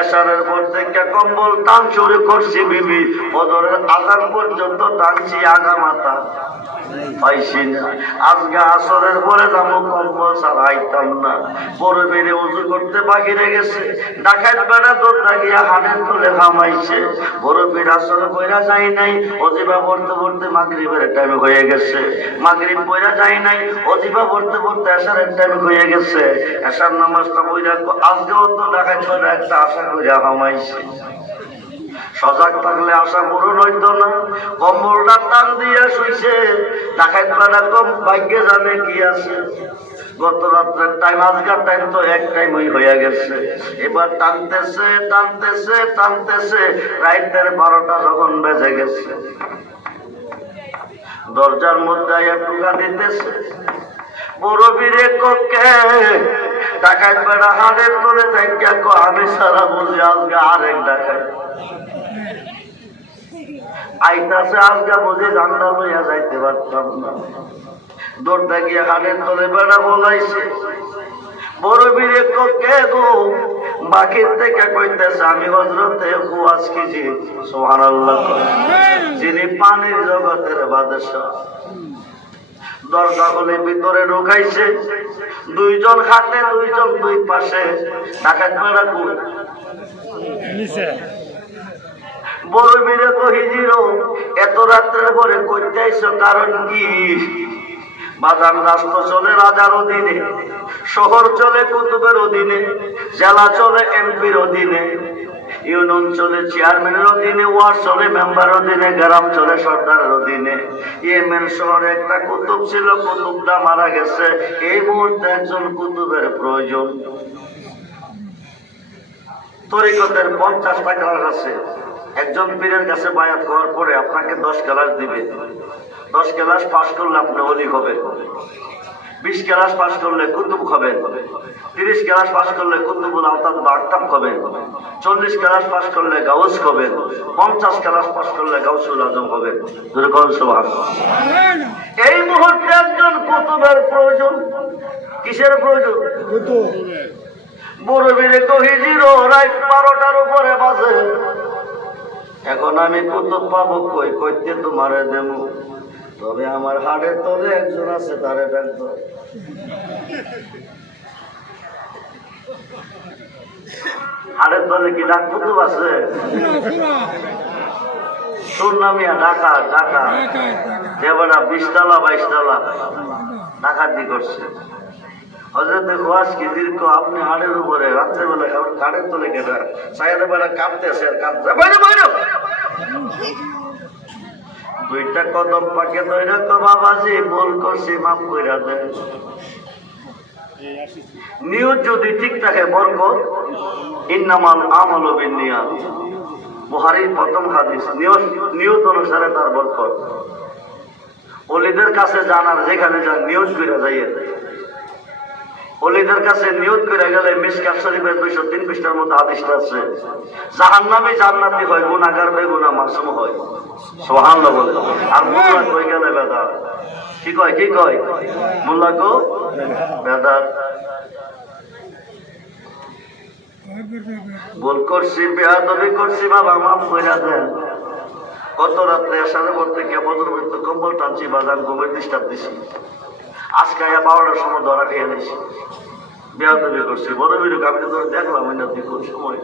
এশারের পর থেকে কম্বল টান শুরু করছি বিবি, ফজরের আজান পর্যন্ত টানছি, আগা মাথা পাইছি না। আজকে আসরের পরে যাবো, কম্বল ছাড়া আইতাম না। বড় বেড়ে উজু করতে বাহিরে গেছে, ডাকাত বেড়া দৌড়া গিয়া হাড়ের তুলে খামাইছে। বড় বেড়ে আসরে পয়রা যাই নাই, অজিবা পড়তে পড়তে মাগরিবের টাইম হয়ে গেছে। মাগরিব পয়রা যাই নাই, অজিবা পড়তে পড়তে এশারের টাইম হয়ে গেছে। এশার নামাজটা পয়রা আজকেও তো ডাকাত বেড়া একটা আশা করিয়া খামাইছে। সজাগ থাকলে আশা পূরণ হইতো না। কম্বলটা টান দিয়ে শুইছে, ডাকাত বেড়া কম ভাগ্যে জানে কি আছে। গত রাত্রের টাইম আজকের টাইম তো এক টাইমই হয়ে গেছে। এবার টানতেছে, টানতেছে, টানতেছে, রাইতের 12টা যখন বেজে গেছে, দরজার মধ্যে আইয়া টুকা দিতেছে। বড় বীরে ককে ডাকাত বেড়া হাড়ের তোলে থেকে আমি সারা বুঝি আজকে আরেক ডাকাত আইতাছে। আজকে বুঝি জান্ডা লইয়া যাইতে পারতাম না। দৌড়টা গিয়ে হাড়ের তোলে বেড়া বলাইছে। বড় বীরে কে গো? বাকির থেকে কইতেছে আমি হযরতে কুয়াস কিজি। সুবহানাল্লাহ। যিনি পানির জগতের বাদশা। দরজা হলে ভিতরে ঢুকাইছে, দুইজন হাতে, দুইজন দুই পাশে। ডাকাত বেড়া কই? নিচে। বড় বীরে কহিজিরো এত রাত্রের পরে কইতে আইছো, কারণ কি? বাজার রাষ্ট্র চলে রাজার অধীনে, শহর চলে কুতুবের অধীনে, জেলা চলে এমপির অধীনে। ইউনিয়ন চলে চেয়ারম্যানের অধীনে, ওয়ার্ড চলে মেম্বারের অধীনে, গ্রাম চলে সর্দারের অধীনে। ইয়েমেন শহরে একটা কুতুব ছিল, কুতুবটা মারা গেছে। এই মুহূর্তে একজন কুতুবের প্রয়োজন। তরিকতের 50টা ক্লাস আছে। একজন পীরের কাছে বায়াত করার পরে আপনাকে 10 ক্লাস দিবে। 10 ক্লাস পাস করলে আপনি ওলি হবেন। 20 ক্লাস পাস করলে কুতুব হবেন। 30 ক্লাস পাস করলে কুতুবুল আওতাদ বা আকতাব হবেন। 40 ক্লাস পাস করলে গাউস হবেন। 50 ক্লাস পাস করলে গাউসুল আজম হবেন। সুবহানাল্লাহ। এই মুহূর্তে একজন কুতুবের প্রয়োজন। কিসের প্রয়োজন? বড় বীরে কহিজির রাত 12টার উপরে বাজে। এখন আমি কুতুব পাবো কই? কইতে তোমারে দেবো, তবে আমার হাড়ের তলে একজন আছে, তারে ডাকতো। হাড়ের তলে কি ডাক কুতুব আছে? সুরনামিয়া ঢাকা ঢাকা যেবারা 20 তলা 22 তলা ডাকাতি করছে। হযরত খোয়াজ কি দীর্ঘ আপনি হাড়ের উপরে রাত্রেবেলা কাঠের তলে কেটে সাইডে বেলা কাঁপতেছে আর কাঁপতে বাইরে বাইরে 2টা কদম পাকে ধরে তো বাবাজি ভুল করছি মাফ কইরা দেন। নিয়ত যদি ঠিক থাকে বরকত। ইন্নামাল আমালু বিন্নিয়াত, বুখারীর প্রথম হাদিস। নিয়ত অনুসারে তার বরকত। ওলিদের কাছে জানার যেখানে যান নিয়ত করে যাইয়ে। ওলিদের কাছে নিয়ত করে গেলে মিশকাত শরীফের 203 পৃষ্ঠার মধ্যে হাদিসটা আছে, জাহান্নামী জান্নাতি হয়, গুনাহগার বেগুনাহ মাসুম হয়। সুবহানাল্লাহ বলে। আর মোল্লা কই গেলে বেদাত। কি কয়? কি কয়? মোল্লা গো বেদাত। ভুল করছি, বেয়াদবি করছি, বাবা মাফ কইরা দেন। কত রাত্রে আসার পর থেকে বদর পর্যন্ত কম্বল টানছি, বাদাম ঘুমের ডিস্টার্ব দিছি। আজকে 12টার সময় ধরা খেয়ে নিয়েছি, বেয়াদবি করছি। বড় বিরু আমি তো তোর দেখলাম না, তুই কোন সময়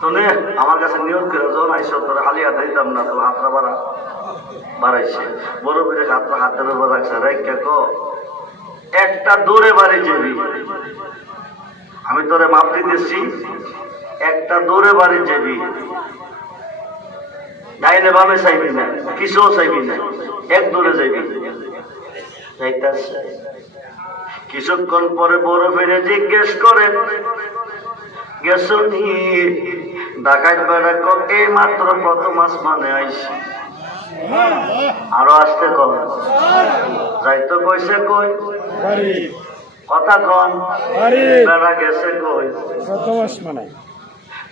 তো নে আমার কাছে নিয়োগ করে যখন আইসো তোর হালিয়া দিতাম না, তো হাতটা বাড়াইছে। বড় বিরু হাতটা হাতের উপর রাখছে, রেখে ক একটা দৌড়ে বাড়ি যাবি, আমি তোরে মাপ দিতেছি, একটা দৌড়ে বাড়ি যাবি, ডাইনে বামে চাইবি না, কিছুও চাইবি না, এক দৌড়ে যাইবি। কিছুক্ষণ পরে বড় ফিরে জিজ্ঞেস করেন, গেছো নি? ডাকাত বেড়া এই মাত্র প্রথম আসমানে আইসি, আরো আসতে কম যাইতো কইছে কই কথা কন, বেড়া গেছে কই প্রথম আসমানে।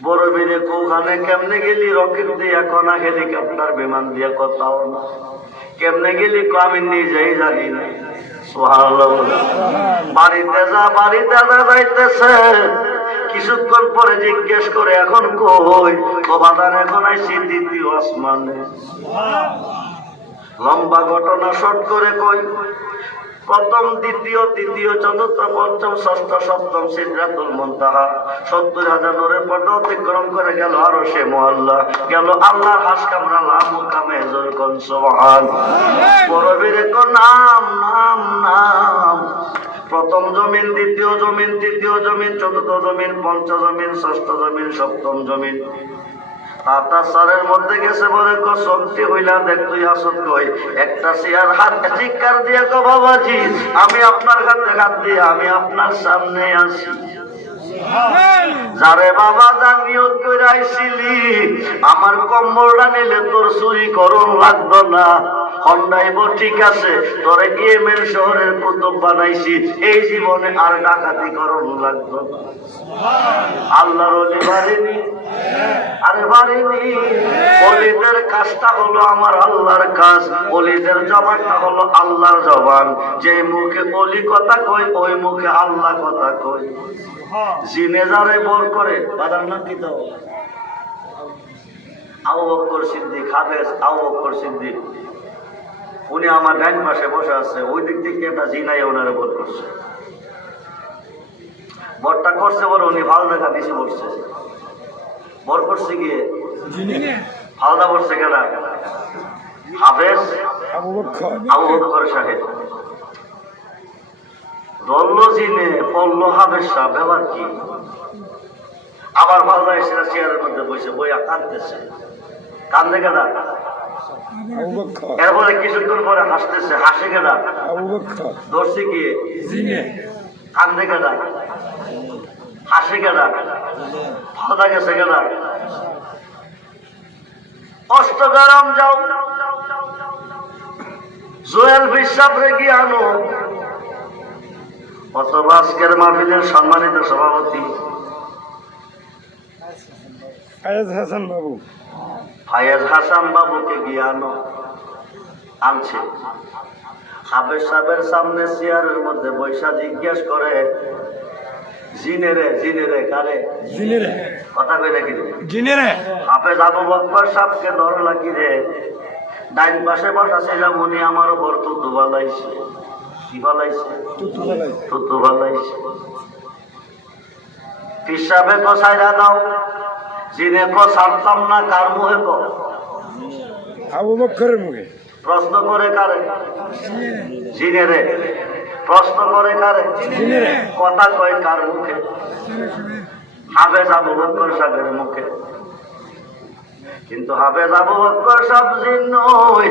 বড় বীরে কোখানে কেমনে গেলি? রকেট দিয়া কনা, হেলিকপ্টার বিমান দিয়া, কোথাও না। কেমনে গেলি? আমি নিজেই জানি না। সুবহানাল্লাহ। বাড়িতে যা যাইতেছে। কিছুক্ষণ পরে জিজ্ঞেস করে এখন কই? বাদান এখন আইসি দ্বিতীয় আসমানে। লম্বা ঘটনা শর্ট করে কই, প্রথম দ্বিতীয় তৃতীয় চতুর্থ পঞ্চম ষষ্ঠ সপ্তম সিদরাতুল মুনতাহা 70,000 নূরের পর্দা অতিক্রম করে গেল আরশে মুআল্লা, গেল আল্লাহর হাস কামরা মুকামে যুরকুন সুবহানাল্লাহ। পরবীরে কো নাম নাম নাম, প্রথম জমিন, দ্বিতীয় জমিন, তৃতীয় জমিন, চতুর্থ জমিন, পঞ্চম জমিন, ষষ্ঠ জমিন, সপ্তম জমিন। তার মধ্যে গেছে বলে শক্তি হইলা দেখ তুই আসত কই। একটা চেয়ার হাত চিৎকার দিয়ে কো বাবাজি আমি আপনার হাতে হাত দিয়ে আমি আপনার সামনে আসি। যারে বাবা যা নিয়ত করে আইছিলি, আমার কম্বলটা নিলে তোর চুরি করণ লাগতো না। হন্ডাইব ঠিক আছে, তোরে ইয়েমেন শহরের কুতুব বানাইছি, এই জীবনে আর ডাকাতি করণ লাগতো না। আল্লাহর ওলি বাড়িনি, আরে বাড়িনি। ওলিদের কাজটা হলো আমার আল্লাহর কাজ, ওলিদের জবানটা হলো আল্লাহর জবান। যে মুখে ওলি কথা কই, ওই মুখে আল্লাহ কথা কই। জিনে যারে বর করে তাদের নাম কি? তো আবু বকর সিদ্দিক, হাফেজ আবু বকর সিদ্দিক, উনি আমার ডান পাশে বসে আছে। ওই দিক থেকে একটা জিনাই ওনারে বর করছে। বরটা করছে বড়, উনি ভালো দেখা বেশি বসছে। বর করছে গিয়ে ফালদা বসছে কেনা হাফেজ আবু বকর সাহেব। ধরল জিনে, পড়ল হাফেজ সাহেব, ব্যাপার কি? আবার ভালো এসে চেয়ারের মধ্যে বসে বইয়া কাঁদতেছে। কান্দে কেনা? এরপরে কিছুক্ষণ পরে হাসতেছে। হাসে কেনা? ধরছে কি? কান্দে কেনা? হাসে কেনা? ভালো গেছে কেনা? অষ্টগ্রাম যাও, জোয়েল বিশ্বাস রেখে আনো, অথবা আজকের মাহফিলের সম্মানিত সভাপতি ফায়েজ হাসান বাবুকে গিয়ে আনো। আনছে। হাফেজ সাহেবের সামনে চেয়ারের মধ্যে বৈশা জিজ্ঞেস করে, জিনেরে কারে? কথা বেড়ে কি জিনেরে? হাফেজ আবু বকর সাহেবকে ধরলা কি রে? ডাইন পাশে বসা ছিলাম, উনি আমার উপর তুতু বালাইছে। কি বালাইছে? তুতু বালাইছে। পিসাবে কসাইরা দাও। জিনে কো ছাড়তাম না, কার মুখে কো? আবু বকরের মুখে। প্রশ্ন করে কারে? জিনেরে। প্রশ্ন করে কারে? জিনেরে। কথা কয় কার মুখে? হাফেজ আবু বকর সাহেবের মুখে। কিন্তু হাফেজ আবু বকর সাহেব জিন নয়,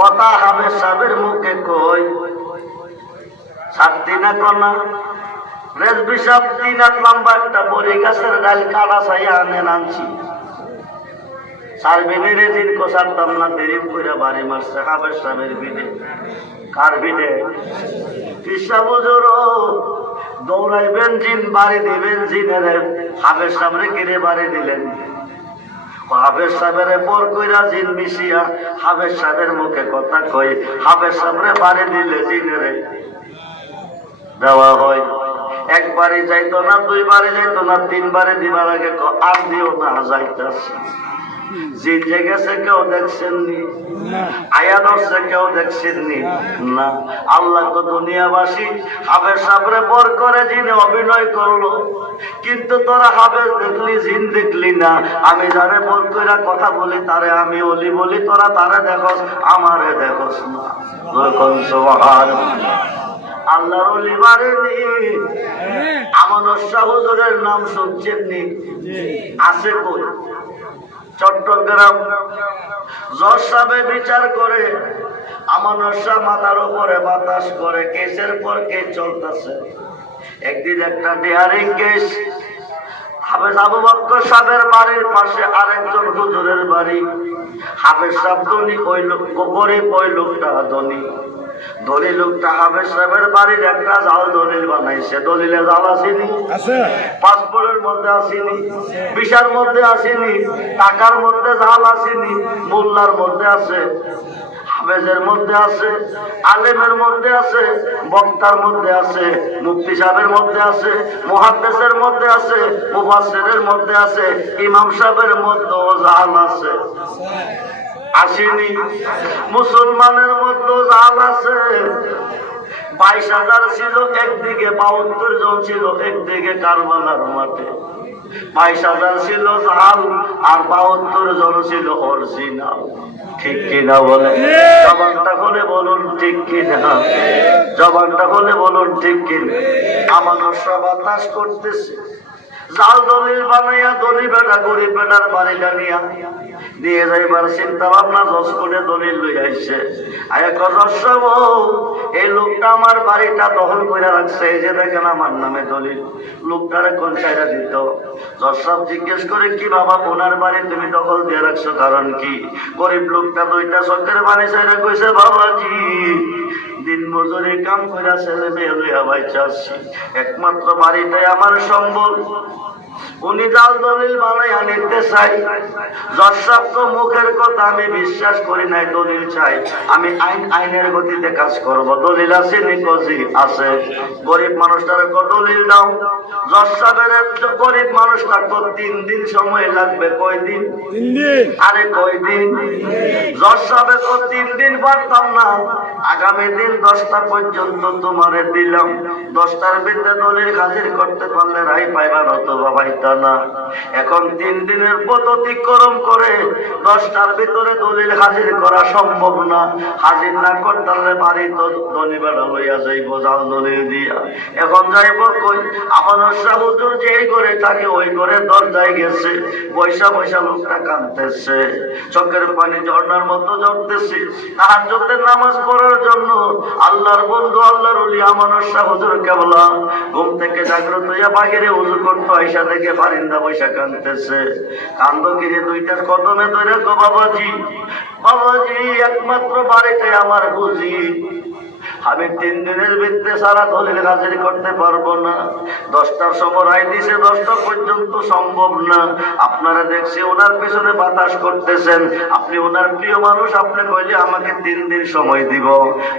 কথা হাফেজ সাহেবের মুখে কই। ছাড়তি না কনা রেজবি সাহেব 3 হাত লম্বা একটা বড়ি গাছের ডাল কাটা চাইয়া আনেন আনছি। সারবিনের জিন কো ছাড়তাম না, দেরি করে বাড়ি মারছে হাফেজ সাহেবের বিদে। কার বিদে? পিসা বুজুর দৌড়াইবেন জিন, বাড়ি দিবেন জিনের। হাফেজ সাহেবরে কিনে বাড়ি দিলেন। হাফেজ সাহেবের পর কইরা জিন মিশিয়া হাফেজ সাহেবের মুখে কথা কই। হাফেজ সাহেবরে বাড়ি দিলে জিনেরে দেওয়া হয়। একবারই যাইতো না, 2 বারে যাইতো না, 3 বারে দিবার আগে আর দিও না, যাইতাছি। জিন যে গেছে কেউ দেখছেননি? আয়া ধরছে কেউ দেখছেননি? না। আল্লাহ তো দুনিয়াবাসী হাফেজ সাহেবরে বর করে জিনে অভিনয় করলো, কিন্তু তোরা হাফেজ দেখলি, জিন দেখলি না। আমি যারে বর কইরা কথা বলি তারে আমি ওলি বলি, তোরা তারে দেখস, আমারে দেখস না। সুবহানাল্লাহ। আল্লাহর ওলি বারেনি। আমানত শাহ হুজুরের নাম শুনছেননি? আছে কই? চট্টগ্রাম। জজ সাহেব বিচার করে, আমানত শাহ মাথার উপরে বাতাস করে, কেসের পর কেস চলতেছে। একদিন একটা ডিয়ারিং কেস। হাফেজ আবু বকর সাহেবের বাড়ির পাশে আরেকজন হুজুরের বাড়ি। হাফেজ সাহেব ধনী, ওই লোক গরিব, ওই লোকটা ধনী। দলিল লোকটা হাফেজ সাহেবের বাড়ির একটা জাল দলিল বানাইছে। দলিলে জাল আসেনি, পাসপোর্টের মধ্যে আসেনি, ভিসার মধ্যে আসেনি, টাকার মধ্যে জাল আসেনি, মোল্লার মধ্যে আছে, হাফেজের মধ্যে আছে, আলেমের মধ্যে আছে, বক্তার মধ্যে আছে, মুফতি সাহেবের মধ্যে আছে, মুহাদ্দিসের মধ্যে আছে, মুফাসসিরের মধ্যে আছে, ইমাম সাহেবের মধ্যেও জাল আছে। আসেনি? মুসলমানের মধ্যে জাল আছে। 22,000 ছিল একদিকে, 72 জন ছিল একদিকে কারবালার মাঠে। 22,000 ছিল জাল আর 72 জন ছিল অরিজিনাল। ঠিক কিনা বলে? জবানটা খুলে বলুন ঠিক কিনা? জবানটা খুলে বলুন ঠিক কিনা? আমাদের সব বাতাস করতেছে। জাল দলিল বানাইয়া দলিল বেটা গরিব বেটার বাড়িটা নিয়ে যাইবার চিন্তা ভাবনা জজ করে দলিল লই আইছে। এই লোকটা আমার বাড়িটা দখল করে রাখছে, এই যে দেখেন আমার নামে দলিল। লোকটারে কোন চাইরা দিত? জজ সাহেব জিজ্ঞেস করে, কি বাবা ওনার বাড়ি তুমি দখল দিয়ে রাখছো, কারণ কি? গরিব লোকটা 2টা চকের বাড়ি চাইরা কইছে, বাবাজি দিন মজুরি কাম করে ছেলে মেয়ে লইয়া বাইচা আসছি, একমাত্র বাড়িটাই আমার সম্বল। উনি জাল দলিল বানাইয়া নিতে চাই। জজ সাহেব মুখের কথা আমি বিশ্বাস করি নাই, দলিল চাই। আমি আইনের গতিতে কাজ করব। দলিল আছে নিকজি আছে। গরিব মানুষটার দলিল দাও। জজ সাহেবের গরিব মানুষটার 3 দিন সময় লাগবে। কয়দিন? 3 দিন। আরে কয়দিন? জজ সাহেবের 3 দিন পারতাম না, আগামী দিন 10টা পর্যন্ত তোমারে দিলাম। 10টার ভিতরে দলিল হাজির করতে পারলে রায় পাইবা, অথবা পাইতা না। এখন 3 দিনের পথ অতিক্রম করে 10টার ভিতরে দলিল হাজির করা সম্ভব না। হাজির না করতে বাড়ি তো দলিল বেড়া লইয়া যাইব জাল দলিল দিয়া। এখন যাইব কই? আমানত শাহ হুজুর যেই করে তাকে ওই করে দরজায় গেছে, পয়সা পয়সা লোকটা কাঁদতেছে, চোখের পানি ঝর্ণার মতো ঝরতেছে। তাহাজ্জুদের নামাজ পড়ার জন্য আল্লাহর বন্ধু আল্লাহর ওলি আমানত শাহ হুজুর কেবলা ঘুম থেকে জাগ্রত হইয়া বাহিরে উযু করতে আইসা থেকে বারিন্দা বৈশা কাঁদতেছে। কান্দ কিরে 2টার কদমে ধরে গো বাবাজি, বাবাজি একমাত্র বাড়িতে আমার বুঝি, আমি 3 দিনের ভিতরে সারা দলিল হাজির করতে পারবো না। 10টার সময় দিছে, 10টা পর্যন্ত সম্ভব না। আপনারা দেখছি ওনার পিছনে বাতাস করতেছেন, আপনি ওনার প্রিয় মানুষ, আপনি কইলে আমাকে 3 দিন সময় দিব,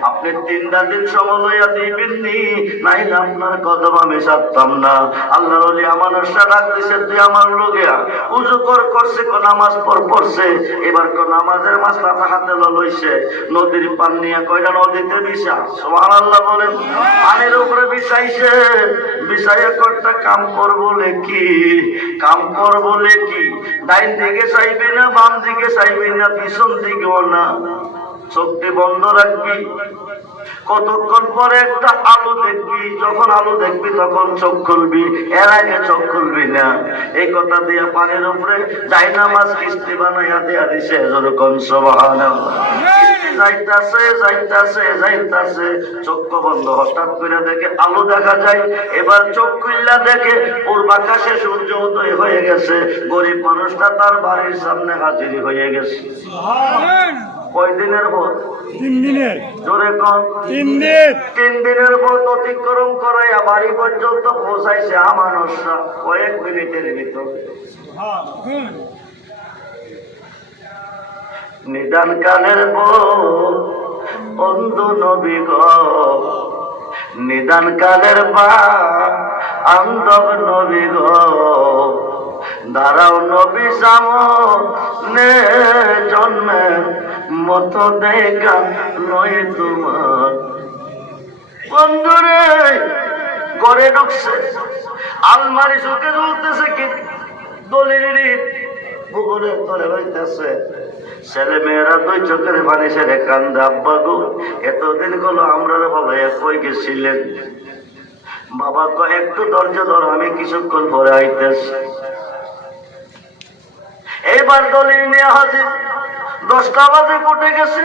আপনি 3টা দিন সময় লইয়া দিবেননি, নাইলে আপনার কদম আমি ছাড়তাম না। আল্লাহর ওলি আমানত শাহ ডাক দিছে, তুই আমার লগিয়া উযু করছে, কোন নামাজ পড়ছে, এবার কোন নামাজের মাসলা হাতে লইছে, নদীর পান নিয়ে কইরা নদীতে বিছা, সুবহানাল্লাহ বলেন, পানির উপরে বিছাইছে, বিছাইয়া কর্তা কাম করবো কি, কাম করবো কি, ডাইন দিকে চাইবি না, বাম দিকে চাইবি না, পিছন দিকেও না, চোখটি বন্ধ রাখবি। কতক্ষণ পরে একটা আলো দেখবি, যখন আলো দেখবি তখন চোখ খুলবি, এর আগে চোখ খুলবি না। এই কথা দিয়ে পানির উপরে জায়নামাজ কিস্তি বানাইয়া দেয়া দিছে, যেরকম সুবহানাল্লাহ। যাইতাছে যাইতাছে যাইতাছে, চোখ বন্ধ, হঠাৎ করে দেখে আলো দেখা যায়। এবার চোখ খুললা দেখে পূর্ব আকাশে সূর্য উদয় হয়ে গেছে, গরিব মানুষটা তার বাড়ির সামনে হাজির হয়ে গেছে। কয় দিনের পথ? 3 দিনের। জোরে কম। 3 দিন। 3 দিনের পথ অতিক্রম করাইয়া বাড়ি পর্যন্ত পৌঁছাইছে আমানত শাহ কয়েক মিনিটের ভিতর। নিদান কালের বন্ধু নবী গ, নিদান কালের বান্ধব নবী গ, দাঁড়াও নবী সামনে, জন্মের মতো দেখা নয় তোমার। বন্ধুরে ঘরে ঢুকছে, আলমারি চোখে জ্বলতেছে, কি দলিল পুকুরের তলে হইতেছে, ছেলে মেয়েরা 2 চোখের পানি ছেড়ে কান্দে, আব্বা গো এতদিন হলো আমরা বাবা কই গেছিলেন? বাবা গো একটু ধৈর্য ধর, আমি কিছুক্ষণ পরে আইতেছি। এইবার দলিল নিয়ে হাজির, 10টা বাজে কোটে গেছে।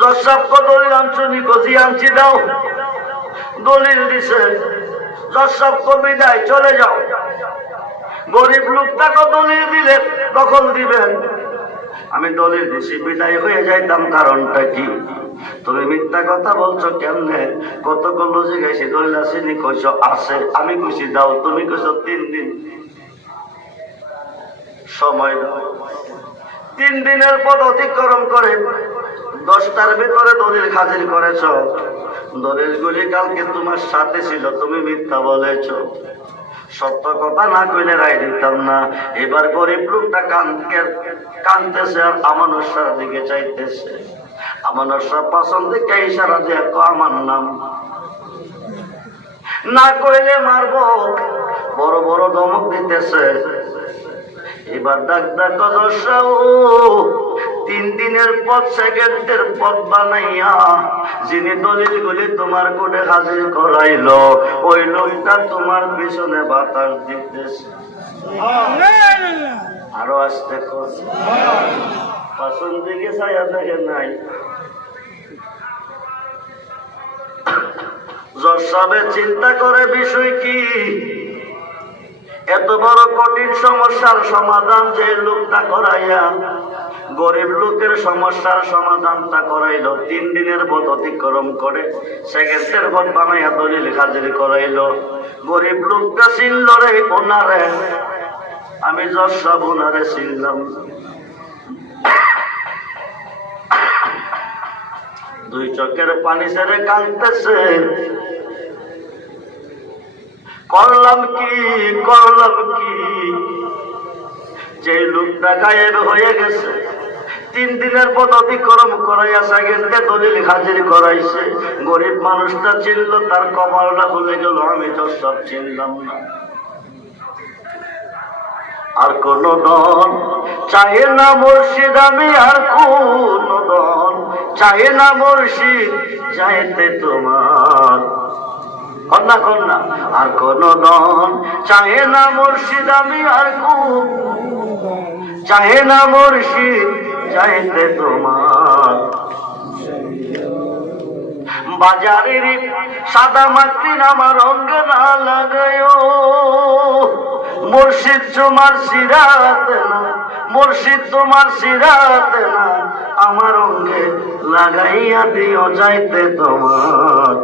জজ দলিল আনছো নিকো, জি আনছি, দাও। দলিল দিছে, জজ বিদায়, চলে যাও। গরিব লোকটাকে দলিল দিলে তখন দিবেন, আমি দলিল দিছি বিদায় হয়ে যাইতাম, কারণটা কি? তুমি মিথ্যা কথা বলছো কেমনে? কতক্ষণ লজে গেছি, দলিল আছে নি? কইছ আছে। আমি কইছি দাও, তুমি কইছ 3 দিন সময় দাও। 3 দিনের পথ অতিক্রম করে 10টার ভিতরে দলিল হাজির করেছ। দলিলগুলি কালকে তোমার সাথে ছিল, তুমি মিথ্যা বলেছ, সত্য কথা না কইলে রায় দিতাম না। এবার গরিব লোকটা কানতেছে আর আমানত শাহর দিকে চাইতেছে। আমানত শাহ পাছন থেকে ইশারা দিয়ে আমার নাম, না কইলে মারবো, বড় বড় ধমক দিতেছে। এবার ডাক ডাক 3 দিনের পথ সেকেন্ডের পথ বানাইয়া যিনি দলিলগুলি তোমার কোর্টে হাজির করাইলো, ওই লোকটা তোমার পিছনে বাতাস দিতেছে। আরো আসতে পাছন দিকে ছায়া দেখে নাই। জজ সাহেব চিন্তা করে বিষয় কি, এত বড় কঠিন সমস্যার সমাধান যে লোকটা করাইয়া গরিব লোকের সমস্যার সমাধানটা করাইলো, 3 দিনের পথ অতিক্রম করে সেকেন্ডের পথ বানাইয়া দলিল হাজির করাইলো। গরিব লোকটা চিনল রে ওনারে, আমি জজ সাহেব ওনারে চিনলাম। 2 চোখের পানি ছেড়ে কাঁদতেছে, করলাম কি করলাম কি? যে লোকটা গায়েব হয়ে গেছে, 3 দিনের পথ অতিক্রম করাইয়া সেকেন্ডে দলিল হাজির করাইছে। গরিব মানুষটা চিনল, তার কপালটা ভুলে গেল, আমি তো সব চিনলাম না। আর কোন দল চাহে না মুর্শিদ, আমি আর কোন দল চাহে না মুর্শিদ চাইতে তোমার কন্যা কন্যা। আর কোন দল চাহে না মুর্শিদ, আমি আর কোন চাহে না মুর্শিদ চাইতে তোমার। বাজারের সাদা মাটি আমার অঙ্গে না লাগায়, মুর্শিদ তোমার সিরাত না, মুর্শিদ তোমার সিরাত না, আমার অঙ্গে লাগাইয়া দিও যাইতে তোমার।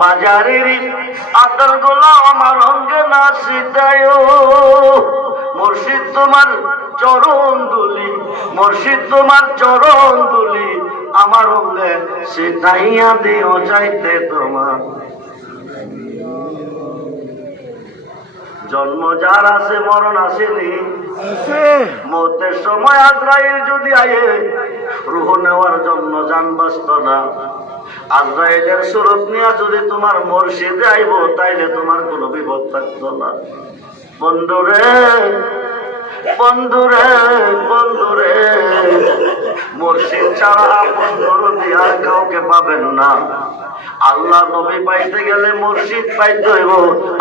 বাজারের আতর গোলা আমার অঙ্গে না ছিটায়, মুর্শিদ তোমার চরণ দুলি, মুর্শিদ তোমার চরণ দুলি, আমার অঙ্গে ছিটাইয়া দিও যাইতে তোমার। জন্ম যার আছে মরণ আসেনি, মৌতের সময় আজরাইল যদি আয়ে রূহ নেওয়ার জন্য জান বাঁচত না। আজরাইলের সুরত নিয়া যদি তোমার মুর্শিদে আইব, তাইলে তোমার কোনো বিপদ থাকতো না। বন্ধুরে বন্ধুরে বন্ধুরে, মুর্শিদ ছাড়া বন্ধুর আর কাউকে পাবেন না। আল্লাহ নবী পাইতে গেলে মুর্শিদ পাইতে হইব,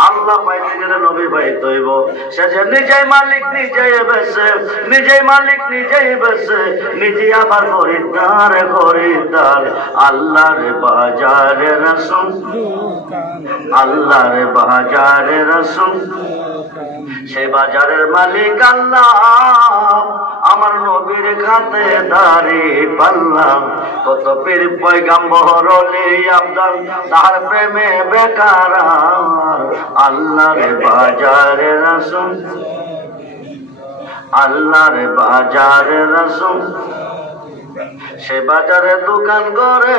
আল্লাহ পাইতে গেলে নবী পাইতে হইব। সে যে নিজেই মালিক নিজেই বেছে, নিজেই মালিক নিজেই বেছে, নিজেই আবার খরিদ্দার খরিদ্দার। আল্লাহর বাজারে রাসূল, আল্লাহর বাজারে রাসূল, সেই বাজারের মালিক আল্লাহ। আমার নবীর খাতে দাঁড়ি পাল্লা, কত পীর পয়গাম্বর ওলি আফদাল, তার প্রেমে বেকার। আল্লাহর বাজারে রাসূল, আল্লাহর বাজারে রাসূল, সে বাজারে দোকান করে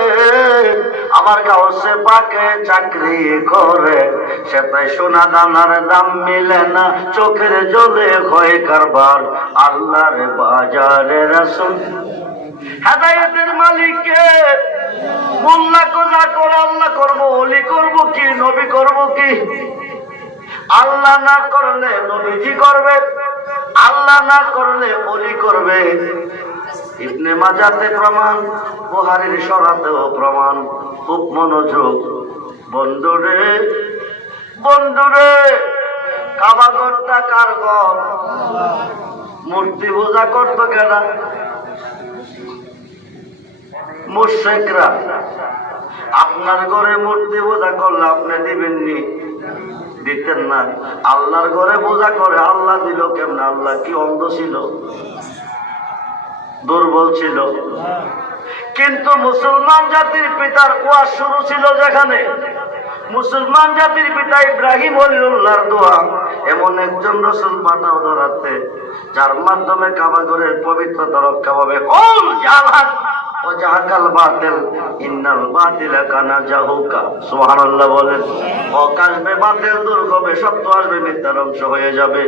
আমার গাউসে পাকে চাকরি করে। সে তাই সোনা দানার দাম মিলে না, চোখের জলে হয় কারবার। আল্লাহর বাজারে রাসূল, হেদায়েতের মালিককে মোল্লা কোজা করে আল্লাহ করবো, ওলি করবো কি, নবী করবো কি? আল্লাহ না করলে নবীজি করবে, আল্লাহ না করলে ওলি করবে। ইবনে মাজাতে প্রমাণ, বুখারীর শরাতেও প্রমাণ। খুব মনোযোগ বন্ধুরে বন্ধুরে, কাবা ঘরটা কার ঘর? মূর্তি পূজা করতো কেনা? মুশরিকরা। আপনার ঘরে মূর্তি পূজা করলে আপনি দিবেননি? দিতেন না। আল্লাহর ঘরে পূজা করে, আল্লাহ দিল কেমন? আল্লাহ কি অন্ধ ছিল? দুর্বল ছিল? কিন্তু মুসলমান জাতির পিতার ওয়াজ শুরু ছিল যেখানে, মুসলমান জাতির পিতা ইব্রাহিম খলিলুল্লাহর দোয়া, এমন একজন রাসূল পাঠাও ধরাতে, যার মাধ্যমে কাবা ঘরের পবিত্রতা রক্ষা পাবে। কুল জাহাদ ও জাহাকাল বাতিল, ইন্নাল বাতিলা কানা জাহুকা। সুবহানাল্লাহ বলেন। হক আসবে, বাতিল দূর হবে, সত্য আসবে, মিথ্যা ধ্বংস হয়ে যাবে।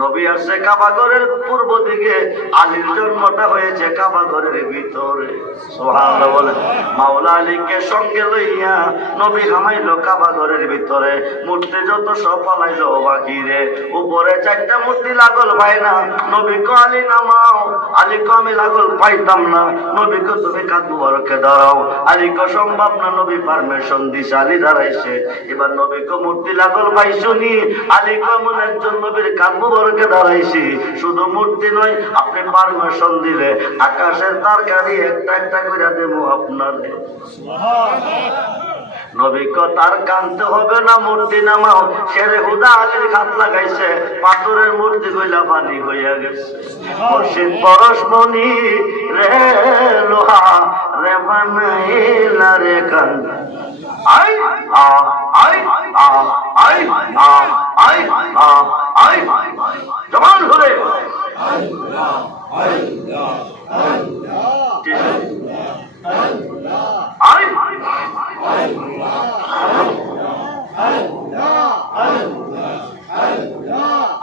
নবী আসছে কাবা ঘরের পূর্ব দিকে, আলীর জন্মটা হয়েছে কাবা ঘরের ভিতরে। সুবহানাল্লাহ বলেন। মাওলা আলীকে সঙ্গে লইয়া নবী হামাইলো কাবা ঘরের ভিতরে। মূর্তি যত সব পালাইলো বাকিরে, উপরে 4টা মূর্তি লাগল ভাই না। নবী কো আলী নামাও, আলী কো আমি লাগল পাইতাম না। নবী কো তুমি কাঁধ মুবারকে দাঁড়াও, আলী কো সম্ভব না। নবী পারমিশন দিছে, আলী দাঁড়াইছে। এবার নবী কো মূর্তি লাগল ভাই শুনি, আলী কো এমন একজন নবীর কাঁধ মুবারকে দাঁড়াইছি। শুধু মূর্তি নয়, আপনি পারমিশন দিলে আকাশের তারকারি একটা একটা করে দেবো আপনারে। নবী কো তার কানতে হবে না, মূর্তি নামাও। শেরে হুদা আলীর হাত লাগাইছে, পাথরের মূর্তি গইলা পানি হইয়া গেছে। মুর্শিদ পরশমণি রে লোহা রে বানাইলা রে কান। I a I a I a I a I জবান ধরে আল্লাহ আল্লাহ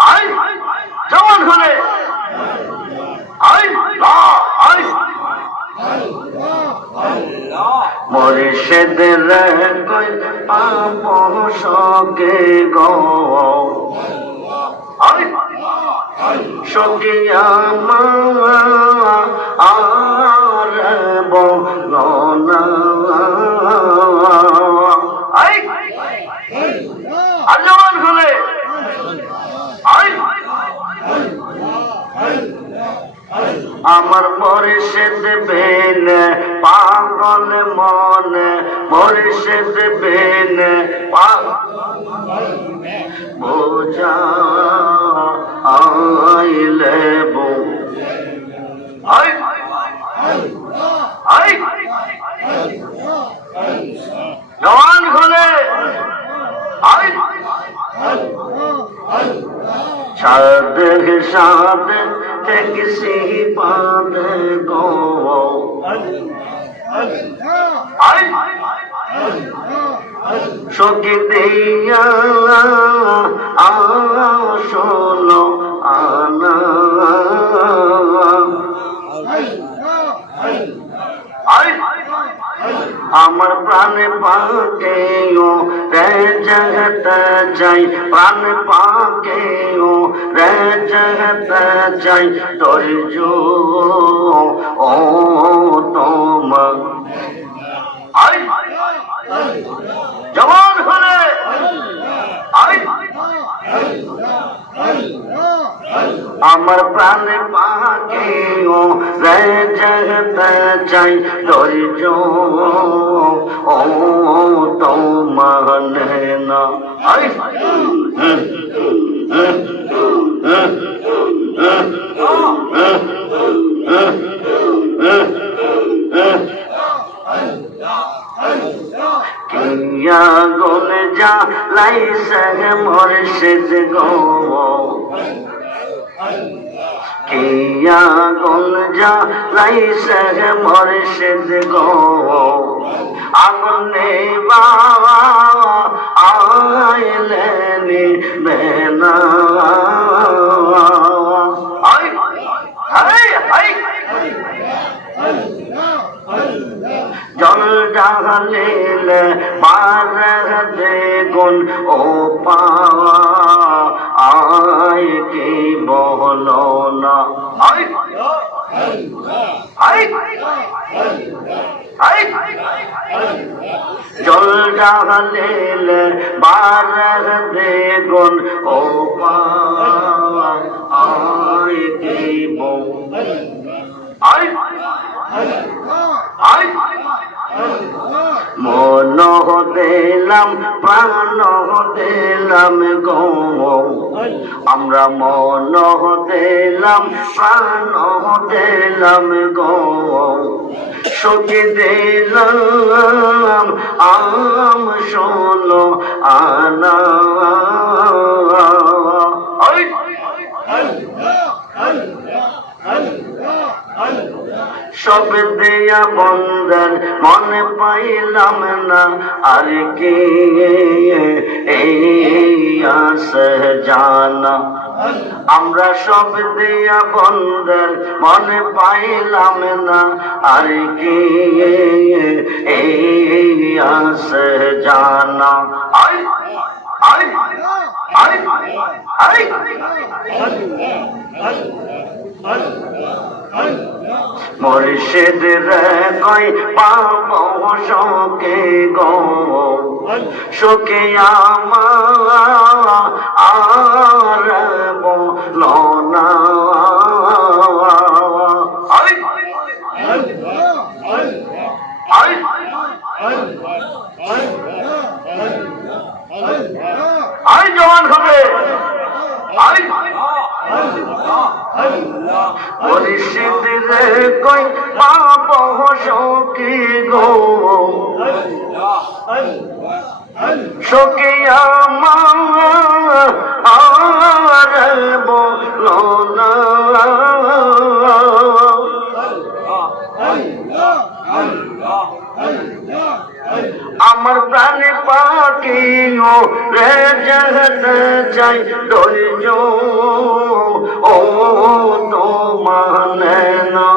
আল্লাহ জবান খুলে মুর্শিদের কই পাব সকে গো সকে আমার বলনা আল্লাহ খুলে আমার মুর্শিদ বিন পাগল মনে মুর্শিদ বিন বোঝা আইলে বো জওয়ান খুলে সাদ সাদ কিসি পাদ গো সখী দিয়া শোনো আনা আমার প্রাণে পাকেও রে জগত যাই প্রাণ পাকেও রে জগত যাই ধৈর্য ও তোমা জবান হলে আমার প্রাণে পাকেও রে জগত যাই ধৈর্য ও তোমানে না কিয়া গুন যা লাইসে মুর্শিদ গো কিয়া গুন যা লাইসে মুর্শিদ গো আগুনে বাবা আইলে নি বেনা জল ডালিলে পারে গুণ ও পাওয়া আয় কি বলো না জল ডালিলে পারে গুণ ও পাওয়া আয় কি মন দিলাম প্রাণ দিলাম গো আমরা মন দিলাম প্রাণ দিলাম গো সখী দিলাম আম শোনো আনা সব দিয়া বন্ধন মনে পাইলাম না আর কি আস জানা আমরা সব দিয়া বন্ধন মনে পাইলাম না আর কি আস জানা মুর্শিদ রে কই পাব সকে গো সকে আমার বলো না আই জওয়ান হবে মুর্শিদ রে কই পাব সকে গো সকে আমার বলো না আমার প্রাণে পাখিও রে জগত যাই ধৈর্য ও তো মানে না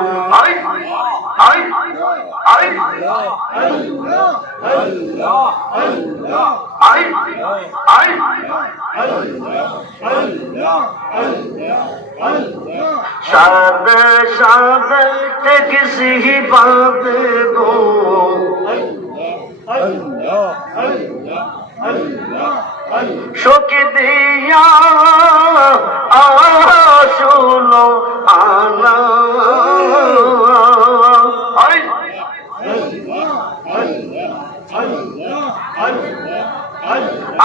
शादे शादे ते किसी बात को शोक दिया आशुलो आना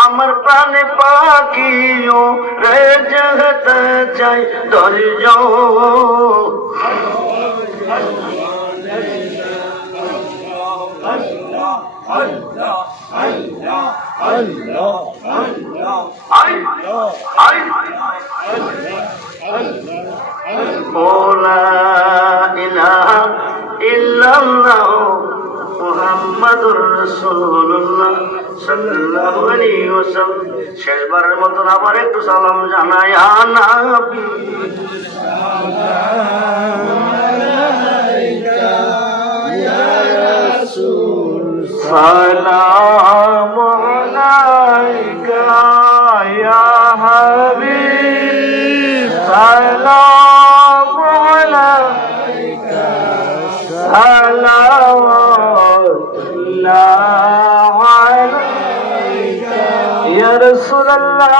আমার প্রাণে পাখিও রে যেতে চাই ধৈর্য লা ইলাহা ইল্লাল্লাহ মুহাম্মাদুর রাসূলুল্লাহ সাল্লাল্লাহু আলাইহি ওয়াসাল্লাম। শেষবারের মতন আবার একটু সালাম জানাই নবী সালাম আলাইকা ইয়া হাবিব সালাম আলাইকা সালাওয়াতুল্লাহ আলাইকা ইয়া রাসূলুল্লাহ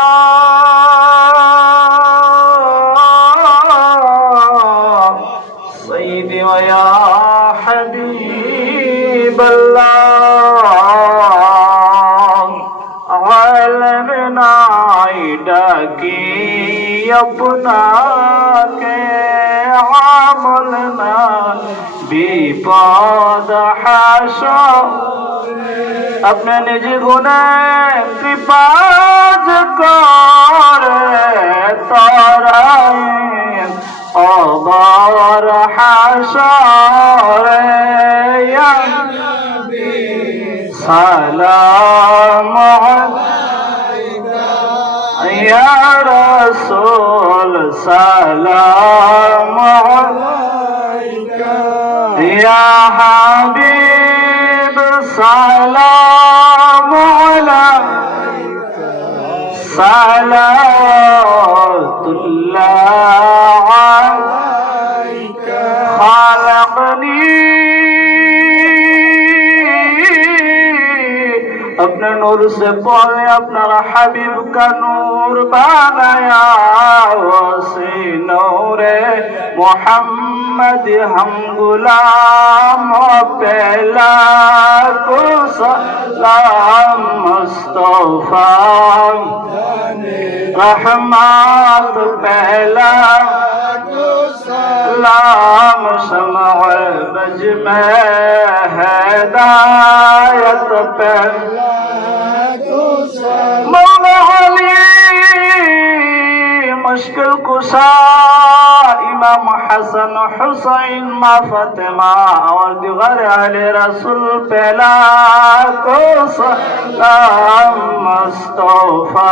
সাইয়্যিদি ওয়া ইয়া হাবিবাল্লাহ ডাকি আপনাকে আমল না বিপদ হাসর अपने निज गुने कृपाज करे तराए अबर हाशरे या नबी सलाम या रसूल सलाम अलैका या हबीब सलाम अलैका सलावतुल्लाह अलैका खलक़नी अपने नूर से बोले अपना हबीब का नूर बनाया उसी नूरे मोहम्मद हम गुलाम पहला को सलाम मुस्तफा रहमत पहला सलाम शमअ बज में हिदायत पहला मौला अली मुश्किल कुशा इमाम हसन हुसैन मा फातिमा और दीगर अहले रसूल पहला को सलाम मुस्तफा